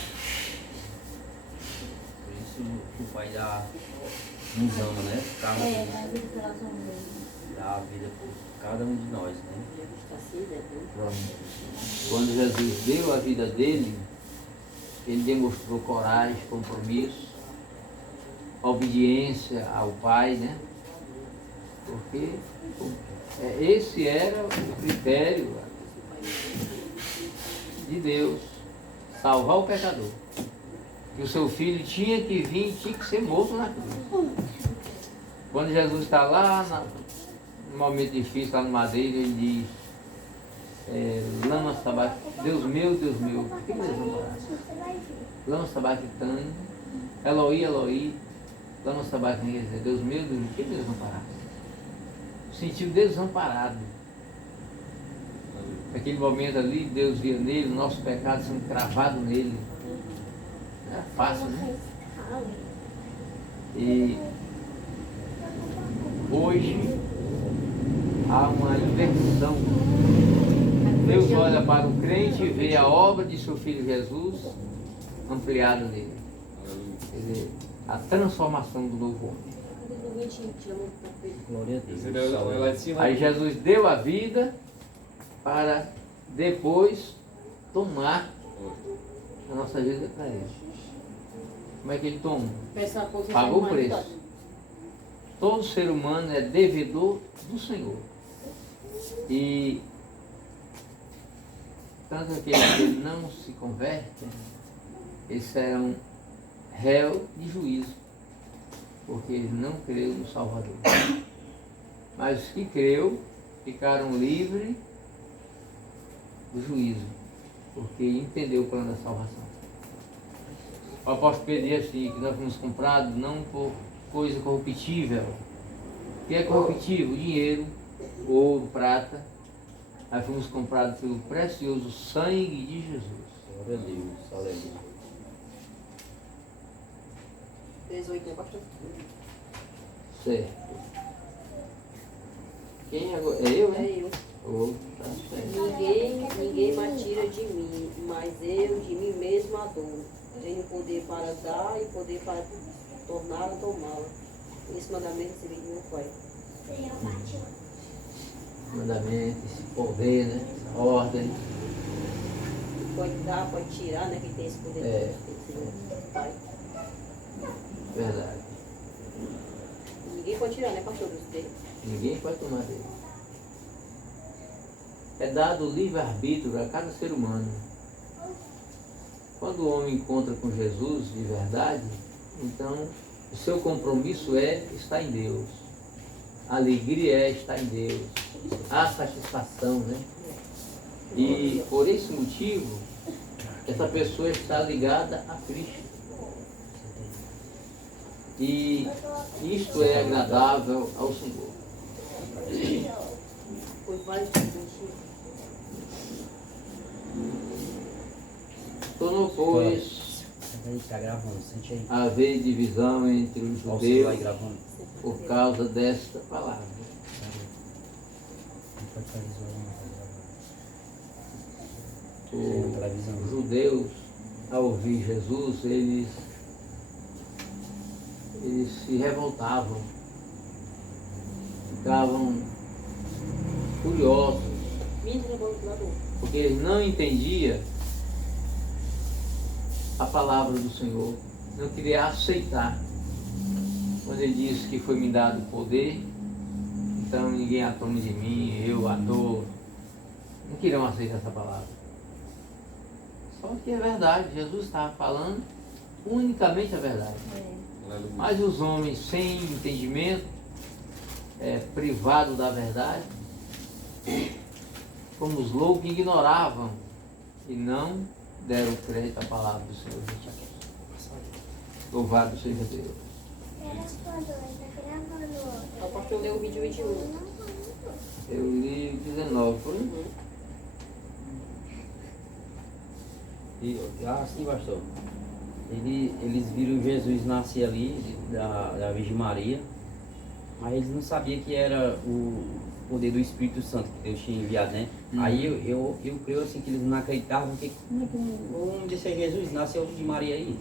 Por isso o Pai nos ama, né? É, a vida pela ação dele. Dá a vida por cada um de nós, né? Quando Jesus deu a vida dele, ele demonstrou coragem, compromisso, obediência ao Pai, né? Porque esse era o critério de Deus, salvar o pecador. Que o seu filho tinha que vir, tinha que ser morto na cruz. Quando Jesus está lá, num momento difícil, lá no madeiro, ele diz, lama sabach, Deus meu, por que me desamparaste? Lama sabachthani, Eloi, Eloi, lama sabachthani, quer dizer, Deus meu, por que me desamparaste? Sentiu desamparado. Naquele momento ali, Deus via nele, o nosso pecado sendo cravado nele. Era fácil, né? E hoje há uma inversão. Deus olha para o crente e vê a obra de seu Filho Jesus ampliada nele. Quer dizer, a transformação do novo homem. Glória a Deus. Aí Jesus deu a vida para depois tomar a nossa vida para ele. Como é que ele toma? Pagou o preço. Todo ser humano é devedor do Senhor. E tanto aqueles que não se convertem, eles serão réu de juízo, porque eles não creram no Salvador. Mas os que creu ficaram livres do juízo, porque entendeu o plano da salvação. O apóstolo Pedro diz assim, que nós fomos comprados não por coisa corruptível. O que é corruptível? Dinheiro, ouro, prata. Nós fomos comprados pelo precioso sangue de Jesus. Glória a Deus, aleluia. 18, né, pastor? Certo. Quem agora? É eu, né? É eu. Oh, tá certo. Ninguém me tira de mim, mas eu de mim mesmo a dou. Tenho poder para dar e poder para tornar a tomá-la. Esse mandamento recebi de meu Pai. Mandamento, esse poder, né? Essa ordem. Pode dar, pode tirar, né? Quem tem esse poder. É. Tem esse Pai. Verdade. Ninguém pode tirar, né, pastor? Dos dele. Ninguém pode tomar dele. É dado livre-arbítrio a cada ser humano. Quando o homem encontra com Jesus de verdade, então o seu compromisso é estar em Deus. A alegria é estar em Deus. A satisfação, né? E por esse motivo, essa pessoa está ligada a Cristo. E isto é agradável ao Senhor. Foi vários tipos. Tornou, pois, Tá gravando, sente aí. haver divisão entre os Ó, o celular aí judeus gravando. por causa desta palavra. Os judeus, ao ouvir Jesus, eles se revoltavam, ficavam furiosos, porque eles não entendiam a palavra do Senhor, não queriam aceitar. Quando ele disse que foi me dado poder, então ninguém a tome de mim, eu a dou. Não queriam aceitar essa palavra. Só que é verdade, Jesus estava falando unicamente a verdade. Mas os homens sem entendimento, privados da verdade, como os loucos, ignoravam e não deram crédito à palavra do Senhor. Louvado seja Deus. O pastor leu o vídeo 21. Eu li 19, foi? Sim, pastor. Eles viram Jesus nascer ali, da Virgem Maria, mas eles não sabiam que era o poder do Espírito Santo que Deus tinha enviado, né? Aí eu creio assim que eles não acreditavam que como é que um desse Jesus nasceu de Maria aí.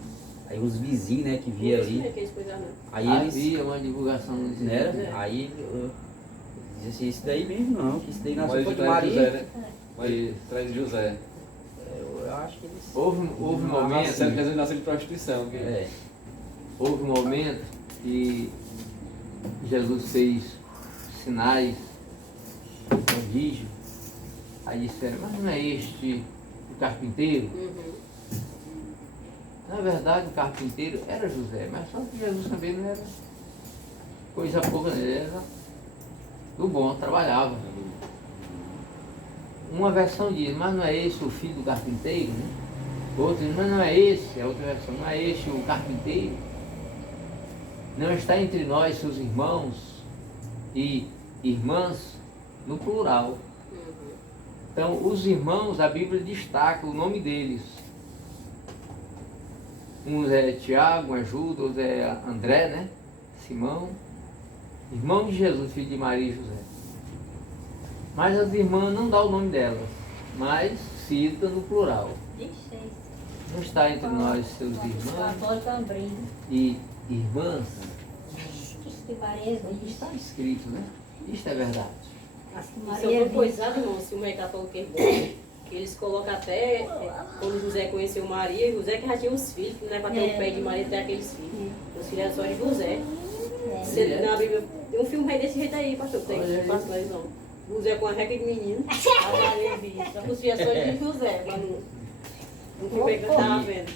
Aí os vizinhos, né, que vieram ali. Aí eles havia uma divulgação desse né? jeito. Aí eu disse assim, isso daí mesmo não, que isso daí nasceu Mas de traz Maria. José, né? Mas traz José. Eu acho que eles. Houve um momento. Disseram que Jesus nasceu de prostituição. Que... Houve um momento que Jesus fez sinais, prodígio. Aí disseram, mas não é este o carpinteiro? Na verdade, o carpinteiro era José, mas só que Jesus também não era coisa pouca, ele era do bom, trabalhava. Uma versão diz, mas não é esse o filho do carpinteiro, né? Outra diz, mas não é esse, a outra versão, não é esse o carpinteiro. Não está entre nós, seus irmãos e irmãs, no plural. Então, os irmãos, a Bíblia destaca o nome deles. Uns é Tiago, um é Judas, outro é André, né? Simão, irmão de Jesus, filho de Maria e José. Mas as irmãs não dão o nome delas, mas cita no plural. Não está entre nós seus irmãos e irmãs. Está escrito, né? Isto é verdade. Isso é uma coisa, irmão, se o meio católico é bom, que eles colocam até, quando José conheceu Maria, José que já tinha os filhos, que não é para ter o pé de Maria ter aqueles filhos. Os filhos eram só de José. Na Bíblia, tem um filme desse jeito aí, pastor, tem que passar na visão. José com a reca de menino, a Maria via. Só que os filhos só de José, mas no filme que eu estava vendo.